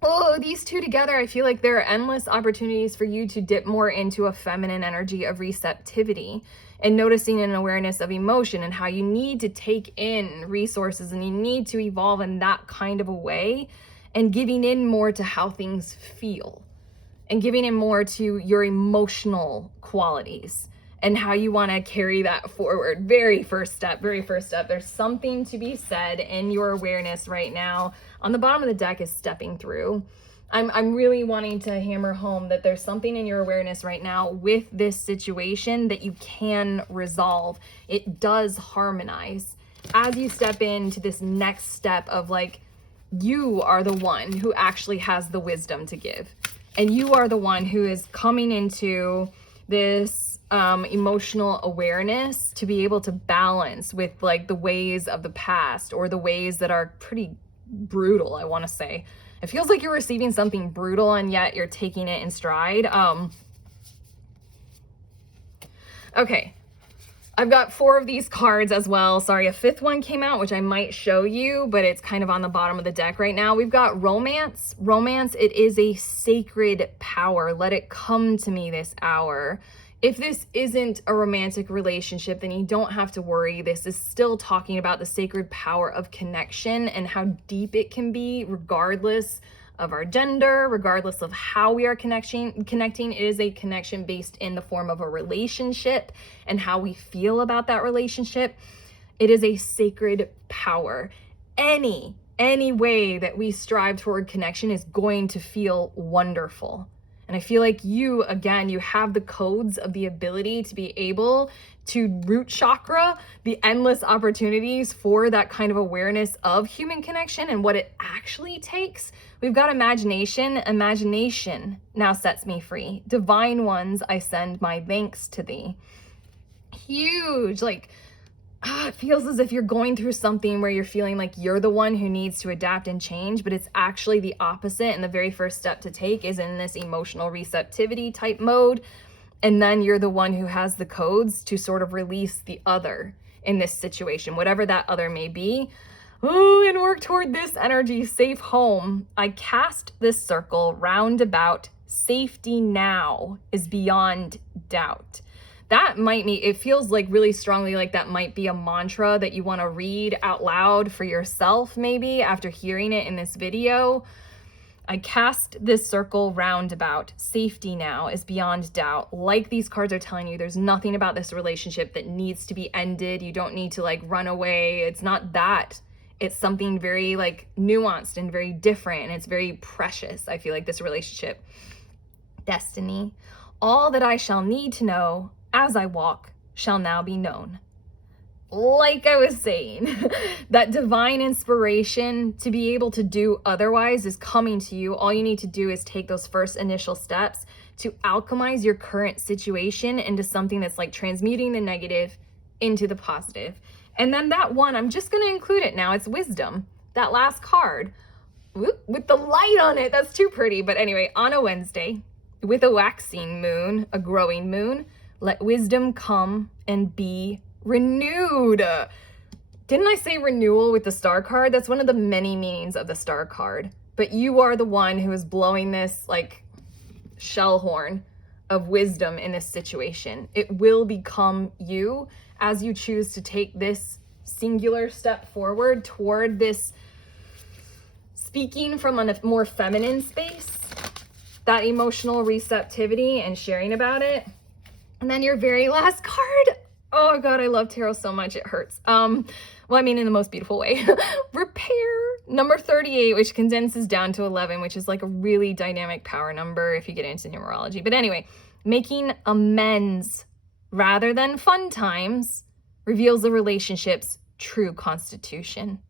Oh, these two together, I feel like there are endless opportunities for you to dip more into a feminine energy of receptivity and noticing an awareness of emotion and how you need to take in resources and you need to evolve in that kind of a way, and giving in more to how things feel and giving in more to your emotional qualities and how you want to carry that forward. Very first step. There's something to be said in your awareness right now. On the bottom of the deck is stepping through. I'm really wanting to hammer home that there's something in your awareness right now with this situation that you can resolve. It does harmonize. As you step into this next step of like, you are the one who actually has the wisdom to give. And you are the one who is coming into this emotional awareness to be able to balance with like the ways of the past, or the ways that are pretty brutal, I want to say. It feels like you're receiving something brutal and yet you're taking it in stride. Okay. I've got 4 of these cards as well. Sorry, a 5th one came out, which I might show you, but it's kind of on the bottom of the deck right now. We've got romance. Romance, it is a sacred power. Let it come to me this hour. If this isn't a romantic relationship, then you don't have to worry. This is still talking about the sacred power of connection and how deep it can be, regardless of our gender, regardless of how we are connecting. It is a connection based in the form of a relationship and how we feel about that relationship. It is a sacred power. Any way that we strive toward connection is going to feel wonderful. And I feel like you, again, you have the codes of the ability to be able to root chakra the endless opportunities for that kind of awareness of human connection and what it actually takes. We've got imagination. Imagination now sets me free. Divine ones, I send my thanks to thee. Huge, like, it feels as if you're going through something where you're feeling like you're the one who needs to adapt and change, but it's actually the opposite. And the very first step to take is in this emotional receptivity type mode. And then you're the one who has the codes to sort of release the other in this situation, whatever that other may be. Oh, and work toward this energy, safe home. I cast this circle round about. Safety now is beyond doubt. That might be, it feels like really strongly like that might be a mantra that you want to read out loud for yourself, maybe after hearing it in this video. I cast this circle round about. Safety now is beyond doubt. Like these cards are telling you, there's nothing about this relationship that needs to be ended. You don't need to like run away. It's not that. It's something very like nuanced and very different, and it's very precious. I feel like this relationship. Destiny. All that I shall need to know as I walk shall now be known. Like I was saying, that divine inspiration to be able to do otherwise is coming to you. All you need to do is take those first initial steps to alchemize your current situation into something that's like transmuting the negative into the positive. And then that one, I'm just going to include it now. It's wisdom. That last card with the light on it. That's too pretty. But anyway, on a Wednesday with a waxing moon, a growing moon, let wisdom come and be renewed. Didn't I say renewal with the star card? That's one of the many meanings of the star card. But you are the one who is blowing this like shell horn of wisdom in this situation. It will become you as you choose to take this singular step forward toward this speaking from a more feminine space, that emotional receptivity and sharing about it. And then your very last card. Oh God, I love tarot so much, it hurts. Well, I mean, in the most beautiful way. Repair, number 38, which condenses down to 11, which is like a really dynamic power number if you get into numerology. But anyway, making amends rather than fun times reveals the relationship's true constitution.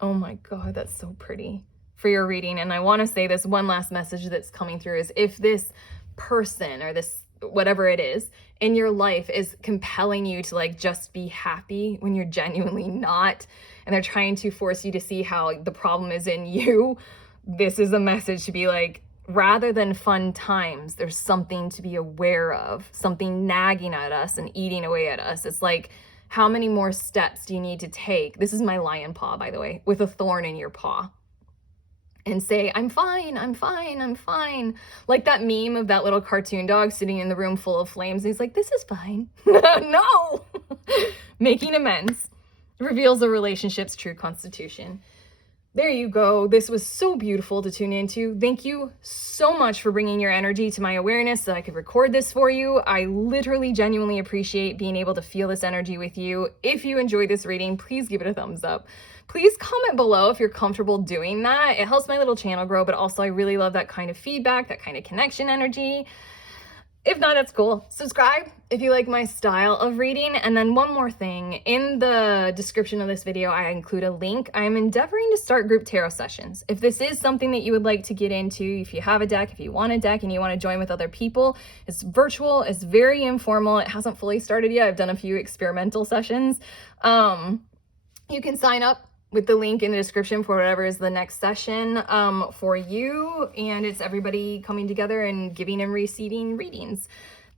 Oh my God, that's so pretty for your reading. And I want to say this one last message that's coming through is if this person or this whatever it is in your life is compelling you to like just be happy when you're genuinely not, and they're trying to force you to see how the problem is in you, this is a message to be like, rather than fun times, there's something to be aware of, something nagging at us and eating away at us. It's like, how many more steps do you need to take? This is my lion paw, by the way, with a thorn in your paw. And say, I'm fine, I'm fine, I'm fine. Like that meme of that little cartoon dog sitting in the room full of flames. And he's like, this is fine. No! Making amends reveals a relationship's true constitution. There you go. This was so beautiful to tune into. Thank you so much for bringing your energy to my awareness so I could record this for you. I literally genuinely appreciate being able to feel this energy with you. If you enjoyed this reading, please give it a thumbs up. Please comment below if you're comfortable doing that. It helps my little channel grow, but also I really love that kind of feedback, that kind of connection energy. If not, that's cool. Subscribe if you like my style of reading. And then one more thing, in the description of this video, I include a link. I'm endeavoring to start group tarot sessions. If this is something that you would like to get into, if you have a deck, if you want a deck and you want to join with other people, it's virtual, it's very informal. It hasn't fully started yet. I've done a few experimental sessions. You can sign up with the link in the description for whatever is the next session for you. And it's everybody coming together and giving and receiving readings.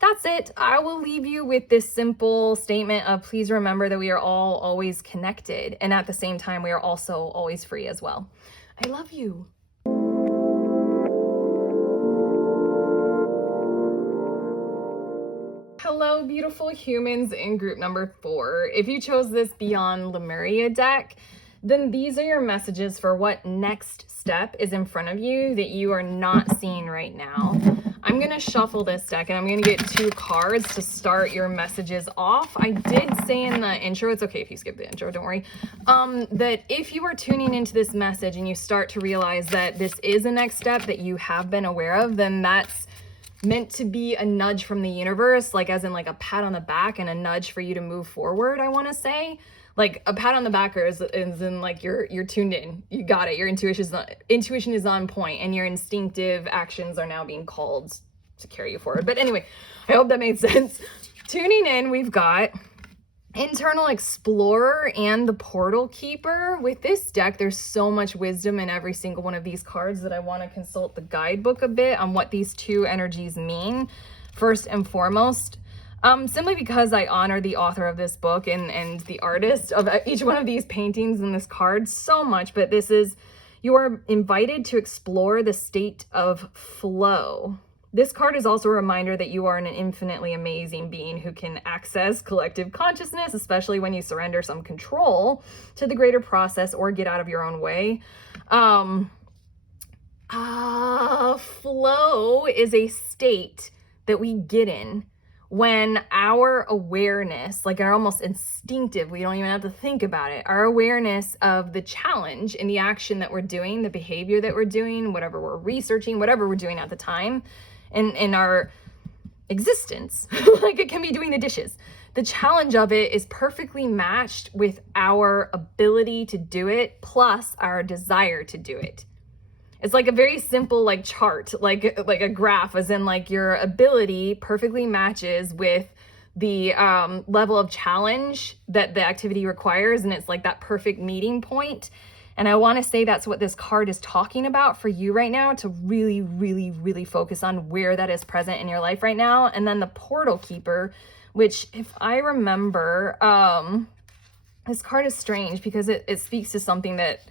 that's it. I will leave you with this simple statement of please remember that we are all always connected, and at the same time, we are also always free as well. I love you. Hello, beautiful humans in group number 4. If you chose this Beyond Lemuria deck, then these are your messages for what next step is in front of you that you are not seeing right now. I'm going to shuffle this deck and I'm going to get 2 cards to start your messages off. I did say in the intro, it's okay if you skip the intro, don't worry, that if you are tuning into this message and you start to realize that this is a next step that you have been aware of, then that's meant to be a nudge from the universe, like as in like a pat on the back and a nudge for you to move forward, I want to say. Like a pat on the back is in like you're tuned in, you got it, your intuition is on point, and your instinctive actions are now being called to carry you forward. But anyway, I hope that made sense. Tuning in, we've got Internal Explorer and the Portal Keeper. With this deck, there's so much wisdom in every single one of these cards that I want to consult the guidebook a bit on what these 2 energies mean, first and foremost. Simply because I honor the author of this book and the artist of each one of these paintings and this card so much, but this is, you are invited to explore the state of flow. This card is also a reminder that you are an infinitely amazing being who can access collective consciousness, especially when you surrender some control to the greater process or get out of your own way. Flow is a state that we get in when our awareness, like our almost instinctive, we don't even have to think about it, our awareness of the challenge in the action that we're doing, the behavior that we're doing, whatever we're researching, whatever we're doing at the time, in our existence, like it can be doing the dishes. The challenge of it is perfectly matched with our ability to do it, plus our desire to do it. It's like a very simple like chart, like a graph, as in like your ability perfectly matches with the level of challenge that the activity requires, and it's like that perfect meeting point. And I want to say that's what this card is talking about for you right now, to really, really, really focus on where that is present in your life right now. And then the Portal Keeper, which if I remember, this card is strange because it speaks to something that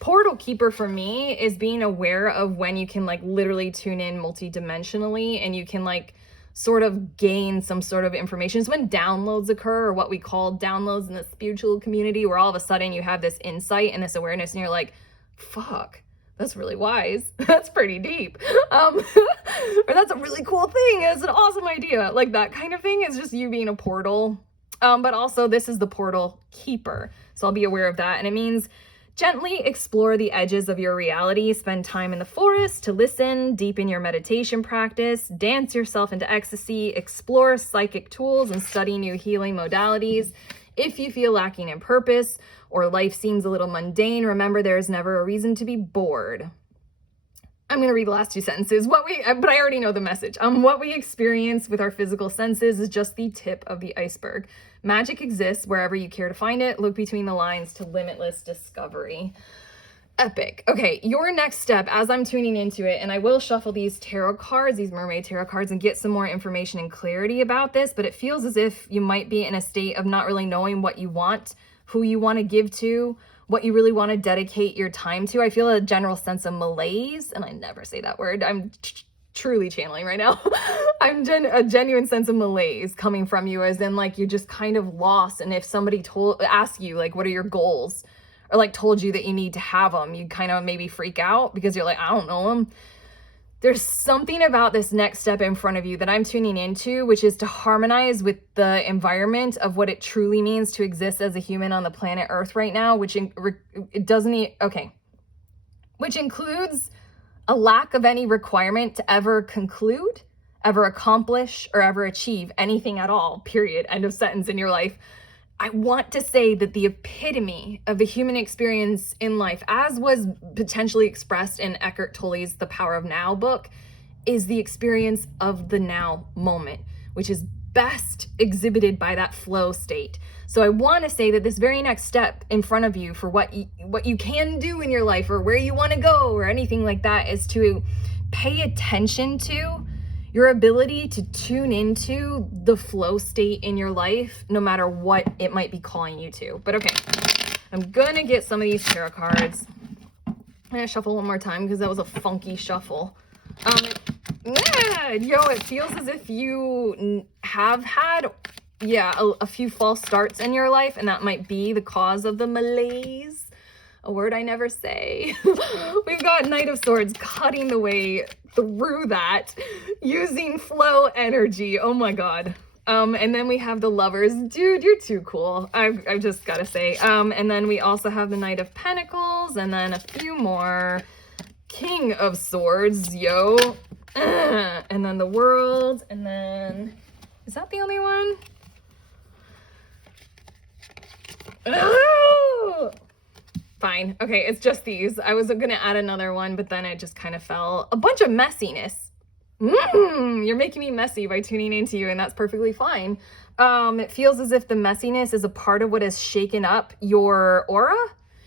Portal Keeper for me is being aware of when you can like literally tune in multidimensionally and you can like sort of gain some sort of information. It's when downloads occur, or what we call downloads in the spiritual community, where all of a sudden you have this insight and this awareness and you're like, fuck, that's really wise. That's pretty deep. Or that's a really cool thing. It's an awesome idea. Like that kind of thing is just you being a portal. But also this is the Portal Keeper. So I'll be aware of that. And it means gently explore the edges of your reality, spend time in the forest to listen, deepen your meditation practice, dance yourself into ecstasy, explore psychic tools, and study new healing modalities. If you feel lacking in purpose or life seems a little mundane, remember there is never a reason to be bored. I'm going to read the last 2 sentences, but I already know the message. What we experience with our physical senses is just the tip of the iceberg. Magic exists wherever you care to find it. Look between the lines to limitless discovery. Epic. Okay, your next step, as I'm tuning into it, and I will shuffle these tarot cards, these mermaid tarot cards, and get some more information and clarity about this, but it feels as if you might be in a state of not really knowing what you want, who you want to give to, what you really want to dedicate your time to. I feel a general sense of malaise, and I never say that word. I'm truly channeling right now. A genuine sense of malaise coming from you, as in like you're just kind of lost. And if somebody asked you like, what are your goals? Or like told you that you need to have them, you kind of maybe freak out because you're like, I don't know them. There's something about this next step in front of you that I'm tuning into, which is to harmonize with the environment of what it truly means to exist as a human on the planet Earth right now, which includes a lack of any requirement to ever conclude, ever accomplish, or ever achieve anything at all, period, end of sentence in your life. I want to say that the epitome of the human experience in life, as was potentially expressed in Eckhart Tolle's The Power of Now book, is the experience of the now moment, which is best exhibited by that flow state. So I want to say that this very next step in front of you for what you can do in your life, or where you want to go, or anything like that, is to pay attention to your ability to tune into the flow state in your life, no matter what it might be calling you to. But okay, I'm gonna get some of these tarot cards. I'm gonna shuffle one more time because that was a funky shuffle. It feels as if you have had, a few false starts in your life, and that might be the cause of the malaise. A word I never say. We've got Knight of Swords cutting the way through that using flow energy. Oh my God. And then we have the Lovers. Dude, you're too cool. I've just got to say. And then we also have the Knight of Pentacles, and then a few more King of Swords, and then the World, and then, is that the only one? Oh! Fine. Okay, it's just these. I was gonna add another one, but then it just kind of fell. A bunch of messiness. You're making me messy by tuning into you, and that's perfectly fine. It feels as if the messiness is a part of what has shaken up your aura,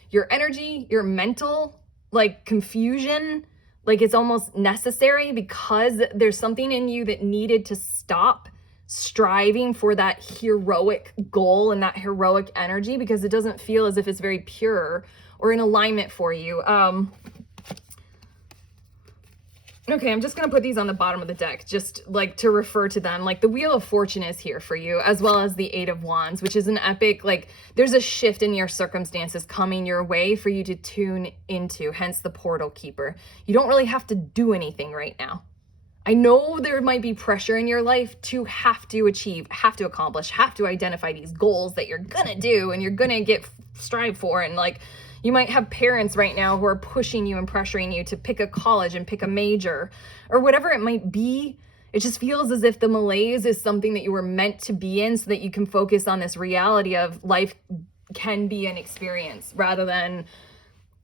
your energy, your mental, like, confusion. Like, it's almost necessary because there's something in you that needed to stop striving for that heroic goal and that heroic energy, because it doesn't feel as if it's very pure or in alignment for you. Okay, I'm just gonna put these on the bottom of the deck, just like to refer to them. Like, the Wheel of Fortune is here for you, as well as the Eight of Wands, which is an epic, like, there's a shift in your circumstances coming your way for you to tune into, hence the Portal Keeper. You don't really have to do anything right now. I know there might be pressure in your life to have to achieve, have to accomplish, have to identify these goals that you're gonna do and you're gonna strive for. And like, you might have parents right now who are pushing you and pressuring you to pick a college and pick a major or whatever it might be. It just feels as if the malaise is something that you were meant to be in so that you can focus on this reality of life can be an experience rather than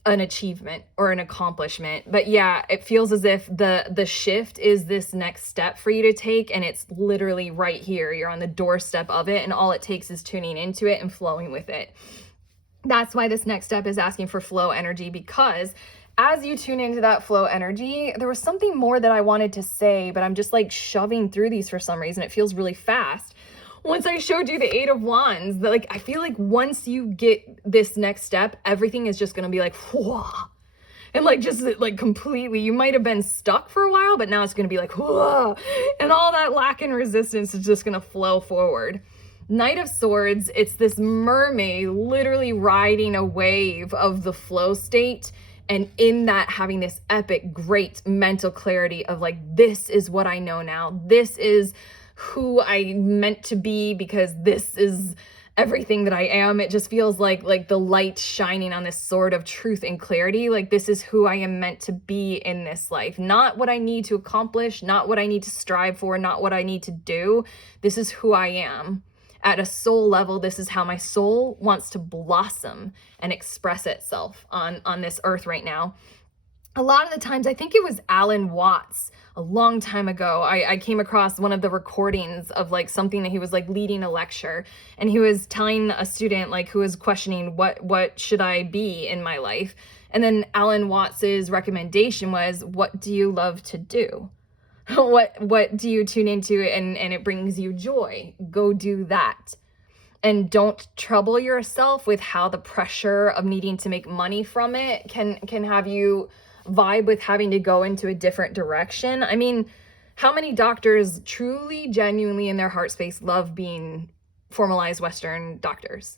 an achievement or an accomplishment. But yeah, it feels as if the shift is this next step for you to take, and it's literally right here. You're on the doorstep of it, and all it takes is tuning into it and flowing with it. That's why this next step is asking for flow energy, because as you tune into that flow energy, there was something more that I wanted to say, but I'm just like shoving through these for some reason. It feels really fast. Once I showed you the Eight of Wands, like, I feel like once you get this next step, everything is just going to be like, whoa. And like, just like completely, you might have been stuck for a while, but now it's going to be like, whoa. And all that lack and resistance is just going to flow forward. Knight of Swords, it's this mermaid literally riding a wave of the flow state. And in that, having this epic, great mental clarity of like, this is what I know now. This is who I meant to be, because this is everything that I am. It just feels like the light shining on this sword of truth and clarity. Like, this is who I am meant to be in this life. Not what I need to accomplish, not what I need to strive for, not what I need to do. This is who I am. At a soul level, this is how my soul wants to blossom and express itself on this earth right now. A lot of the times, I think it was Alan Watts a long time ago, I came across one of the recordings of like something that he was like leading a lecture, and he was telling a student like who was questioning what should I be in my life. And then Alan Watts's recommendation was, what do you love to do? What do you tune into and it brings you joy? Go do that. And don't trouble yourself with how the pressure of needing to make money from it can have you vibe with having to go into a different direction. I mean, how many doctors truly, genuinely in their heart space love being formalized Western doctors?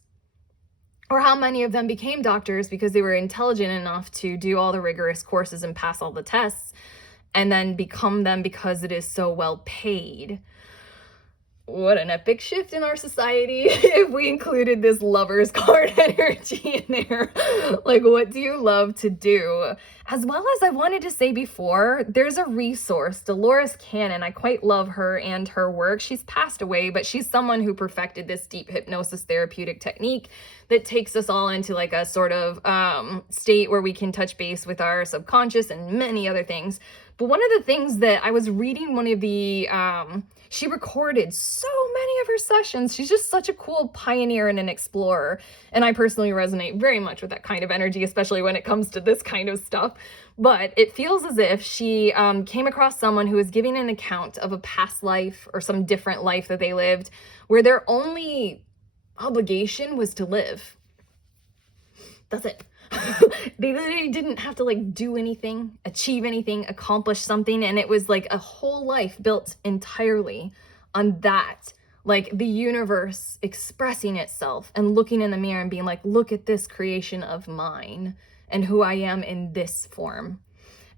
Or how many of them became doctors because they were intelligent enough to do all the rigorous courses and pass all the tests, and then become them because it is so well paid? What an epic shift in our society if we included this Lovers card energy in there. Like, what do you love to do? As well as I wanted to say before, there's a resource, Dolores Cannon. I quite love her and her work. She's passed away, but she's someone who perfected this deep hypnosis therapeutic technique that takes us all into like a sort of state where we can touch base with our subconscious and many other things. But one of the things that I was reading, one of the, she recorded so many of her sessions. She's just such a cool pioneer and an explorer. And I personally resonate very much with that kind of energy, especially when it comes to this kind of stuff. But it feels as if she came across someone who was giving an account of a past life or some different life that they lived, where their only obligation was to live. That's it. They literally didn't have to like do anything, achieve anything, accomplish something. And it was like a whole life built entirely on that. Like the universe expressing itself and looking in the mirror and being like, look at this creation of mine and who I am in this form.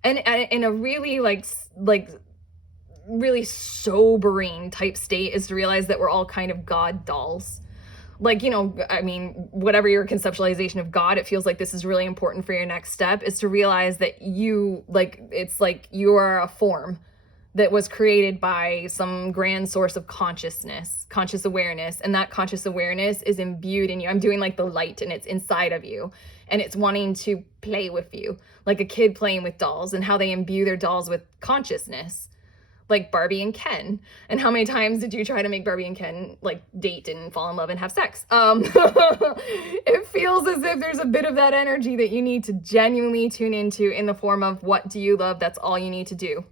And in a really like really sobering type state is to realize that we're all kind of God dolls. Like, you know, I mean, whatever your conceptualization of God, it feels like this is really important for your next step, is to realize that you, like, it's like you are a form that was created by some grand source of consciousness, conscious awareness. And that conscious awareness is imbued in you. I'm doing like the light, and it's inside of you, and it's wanting to play with you, like a kid playing with dolls, and how they imbue their dolls with consciousness. Like Barbie and Ken. And how many times did you try to make Barbie and Ken like date and fall in love and have sex? It feels as if there's a bit of that energy that you need to genuinely tune into in the form of, what do you love? That's all you need to do.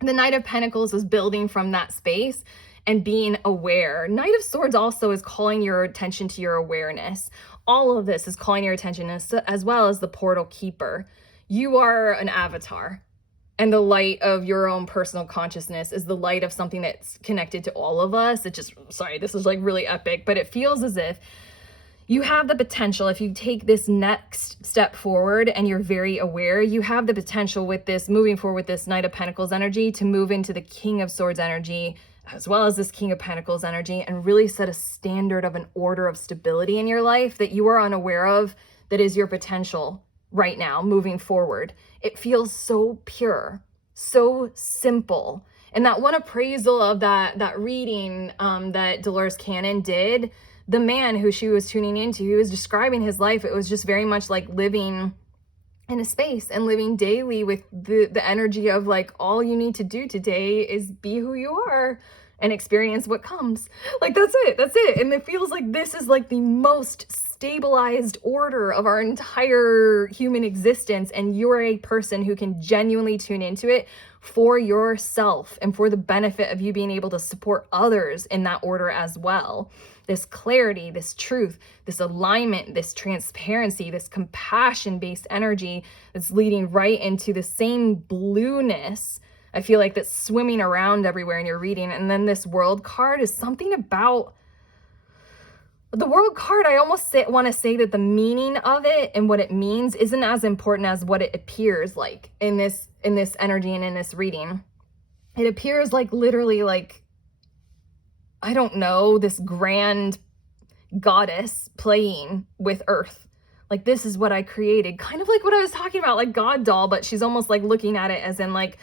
The Knight of Pentacles is building from that space and being aware. Knight of Swords also is calling your attention to your awareness. All of this is calling your attention, as well as the Portal Keeper. You are an avatar. And the light of your own personal consciousness is the light of something that's connected to all of us. It just, sorry, this is like really epic, but it feels as if you have the potential, if you take this next step forward and you're very aware, you have the potential with this, moving forward with this Knight of Pentacles energy, to move into the King of Swords energy, as well as this King of Pentacles energy, and really set a standard of an order of stability in your life that you are unaware of, that is your potential right now, moving forward. It feels so pure, so simple. And that one appraisal of that reading that Dolores Cannon did, the man who she was tuning into, he was describing his life. It was just very much like living in a space and living daily with the energy of like, all you need to do today is be who you are and experience what comes. Like, that's it. And it feels like this is like the most stabilized order of our entire human existence, and you're a person who can genuinely tune into it for yourself and for the benefit of you being able to support others in that order as well. This clarity, this truth, this alignment, this transparency, this compassion-based energy that's leading right into the same blueness, I feel like, that's swimming around everywhere in your reading. And then this World card is something about the World card. I almost want to say that the meaning of it and what it means isn't as important as what it appears like in this energy and in this reading. It appears like literally like, I don't know, this grand goddess playing with Earth. Like, this is what I created. Kind of like what I was talking about, like God doll, but she's almost like looking at it as in like,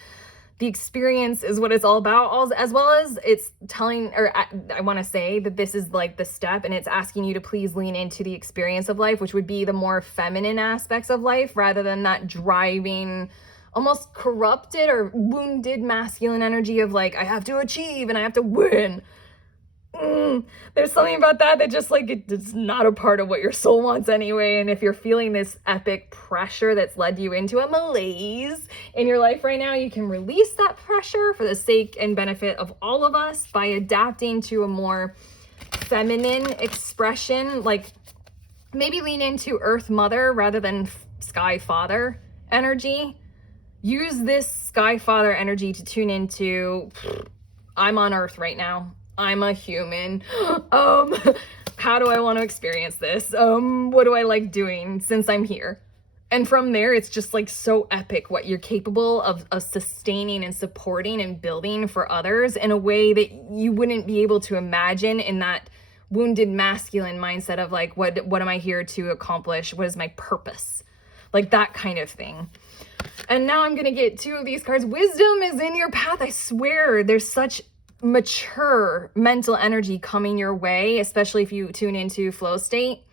the experience is what it's all about, as well as it's telling, or I want to say that this is like the step, and it's asking you to please lean into the experience of life, which would be the more feminine aspects of life, rather than that driving, almost corrupted or wounded masculine energy of like, I have to achieve and I have to win. There's something about that just like, it's not a part of what your soul wants anyway. And if you're feeling this epic pressure that's led you into a malaise in your life right now, you can release that pressure for the sake and benefit of all of us by adapting to a more feminine expression. Like, maybe lean into Earth Mother rather than Sky Father energy. Use this Sky Father energy to tune into, I'm on Earth right now. I'm a human. How do I want to experience this? What do I like doing since I'm here? And from there, it's just like so epic what you're capable of sustaining and supporting and building for others in a way that you wouldn't be able to imagine in that wounded masculine mindset of like, what am I here to accomplish? What is my purpose? Like that kind of thing. And now I'm going to get two of these cards. Wisdom is in your path. I swear there's such mature mental energy coming your way, especially if you tune into flow state.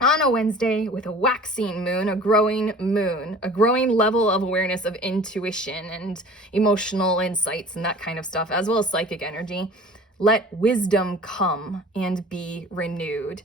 on a Wednesday with a waxing moon, a growing level of awareness of intuition and emotional insights and that kind of stuff, as well as psychic energy. Let wisdom come and be renewed.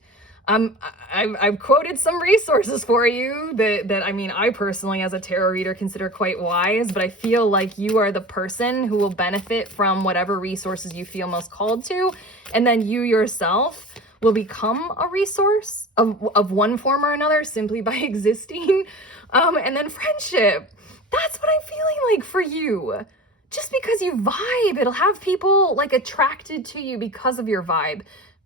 I've quoted some resources for you that I mean, I personally, as a tarot reader, consider quite wise, but I feel like you are the person who will benefit from whatever resources you feel most called to, and then you yourself will become a resource of one form or another simply by existing. And then friendship. That's what I'm feeling like for you. Just because you vibe, it'll have people like attracted to you because of your vibe.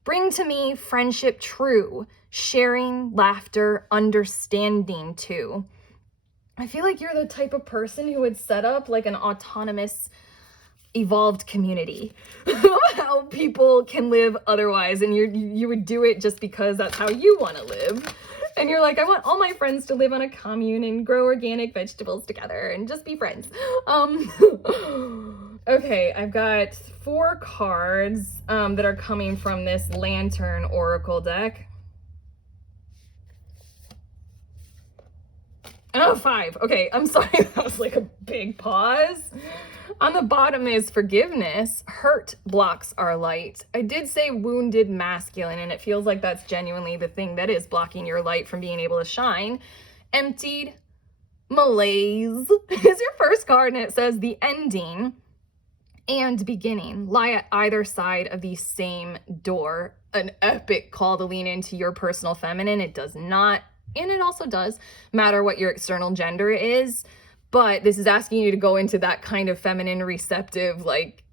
Bring to me friendship true, sharing, laughter, understanding too. I feel like you're the type of person who would set up like an autonomous, evolved community how people can live otherwise, and you would do it just because that's how you want to live. And you're like, I want all my friends to live on a commune and grow organic vegetables together and just be friends. Okay, I've got 4 cards that are coming from this Lantern Oracle deck. Oh, 5. Okay, I'm sorry. That was like a big pause. On the bottom is forgiveness. Hurt blocks our light. I did say wounded masculine, and it feels like that's genuinely the thing that is blocking your light from being able to shine. Emptied. Malaise is your first card, and it says the ending and beginning lie at either side of the same door. An epic call to lean into your personal feminine. It does not, and it also does matter what your external gender is, but this is asking you to go into that kind of feminine, receptive, like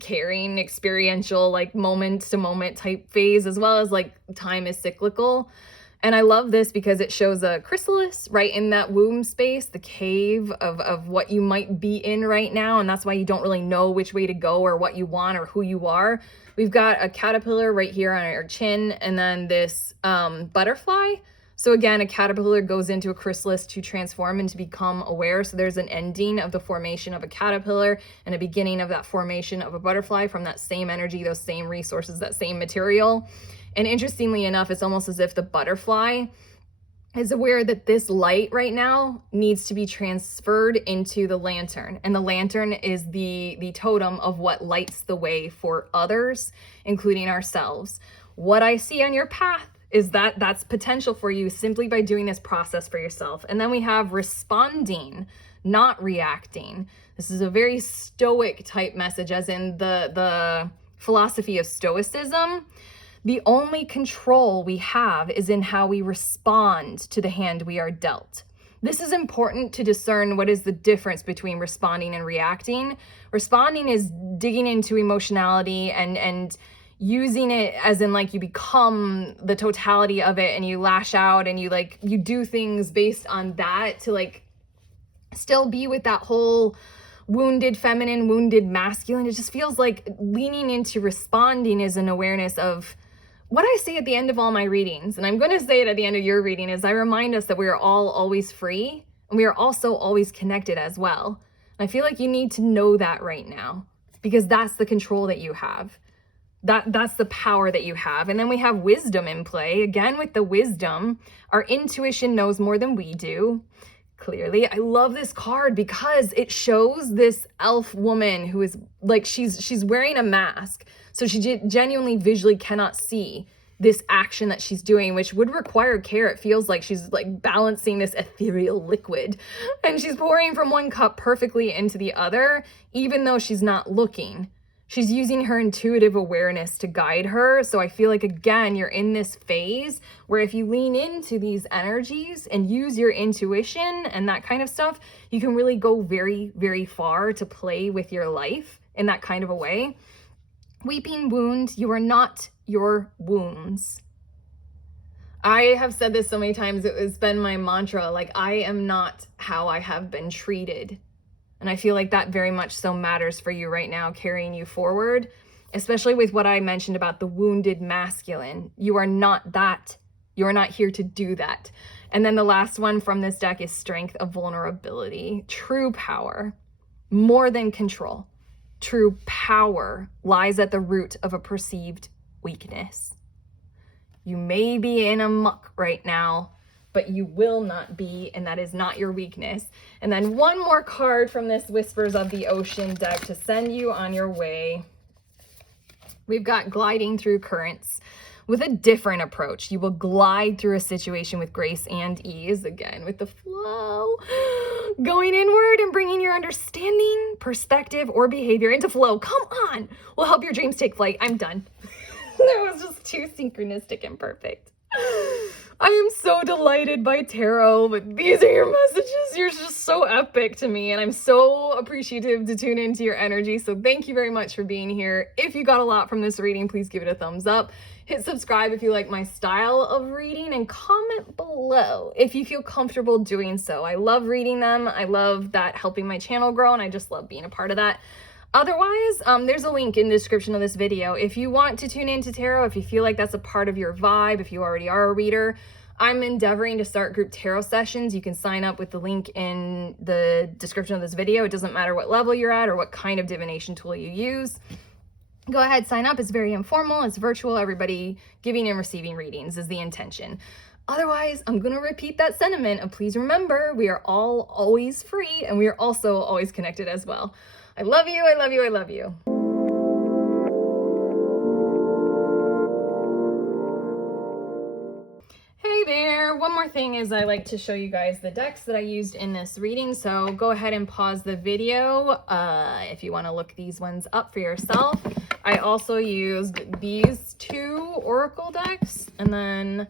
caring, experiential, like moment to moment type phase, as well as like time is cyclical. And I love this because it shows a chrysalis right in that womb space, the cave of what you might be in right now. And that's why you don't really know which way to go or what you want or who you are. We've got a caterpillar right here on our chin, and then this butterfly. So again, a caterpillar goes into a chrysalis to transform and to become aware. So there's an ending of the formation of a caterpillar and a beginning of that formation of a butterfly from that same energy, those same resources, that same material. And interestingly enough, it's almost as if the butterfly is aware that this light right now needs to be transferred into the lantern. And the lantern is the totem of what lights the way for others, including ourselves. What I see on your path is that's potential for you simply by doing this process for yourself. And then we have responding, not reacting. This is a very stoic type message, as in the philosophy of stoicism. The only control we have is in how we respond to the hand we are dealt. This is important to discern what is the difference between responding and reacting. Responding is digging into emotionality and using it as in like you become the totality of it and you lash out and you do things based on that to like still be with that whole wounded feminine, wounded masculine. It just feels like leaning into responding is an awareness of what I say at the end of all my readings, and I'm going to say it at the end of your reading, is I remind us that we are all always free, and we are also always connected as well. And I feel like you need to know that right now, because that's the control that you have. That's the power that you have. And then we have wisdom in play. Again, with the wisdom, our intuition knows more than we do. Clearly, I love this card because it shows this elf woman who is like, she's wearing a mask. So she genuinely visually cannot see this action that she's doing, which would require care. It feels like she's like balancing this ethereal liquid, and she's pouring from one cup perfectly into the other, even though she's not looking. She's using her intuitive awareness to guide her. So I feel like, again, you're in this phase where if you lean into these energies and use your intuition and that kind of stuff, you can really go very, very far to play with your life in that kind of a way. Weeping wound, you are not your wounds. I have said this so many times, it's been my mantra, like, I am not how I have been treated. And I feel like that very much so matters for you right now, carrying you forward, especially with what I mentioned about the wounded masculine. You are not that. You are not here to do that. And then the last one from this deck is strength of vulnerability, true power, more than control. True power lies at the root of a perceived weakness. You may be in a muck right now, but you will not be, and that is not your weakness. And then one more card from this Whispers of the Ocean deck to send you on your way. We've got Gliding Through Currents. With a different approach, you will glide through a situation with grace and ease, again with the flow, going inward and bringing your understanding, perspective, or behavior into flow. Come on, will help your dreams take flight. I'm done. That was just too synchronistic and perfect. I am so delighted by tarot, but these are your messages. You're just so epic to me, and I'm so appreciative to tune into your energy. So thank you very much for being here. If you got a lot from this reading, please give it a thumbs up. Hit subscribe if you like my style of reading, and comment below if you feel comfortable doing so. I love reading them. I love that helping my channel grow, and I just love being a part of that. Otherwise, there's a link in the description of this video. If you want to tune into tarot, if you feel like that's a part of your vibe, if you already are a reader, I'm endeavoring to start group tarot sessions. You can sign up with the link in the description of this video. It doesn't matter what level you're at or what kind of divination tool you use. Go ahead, sign up. It's very informal. It's virtual. Everybody giving and receiving readings is the intention. Otherwise, I'm going to repeat that sentiment of please remember, we are all always free, and we are also always connected as well. I love you. I love you. I love you. Hey there. One more thing is I like to show you guys the decks that I used in this reading. So go ahead and pause the video if you want to look these ones up for yourself. I also used these two oracle decks, and then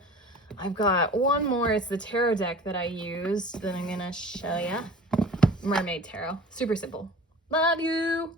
I've got one more. It's the tarot deck that I used that I'm going to show you. Mermaid Tarot. Super simple. Love you.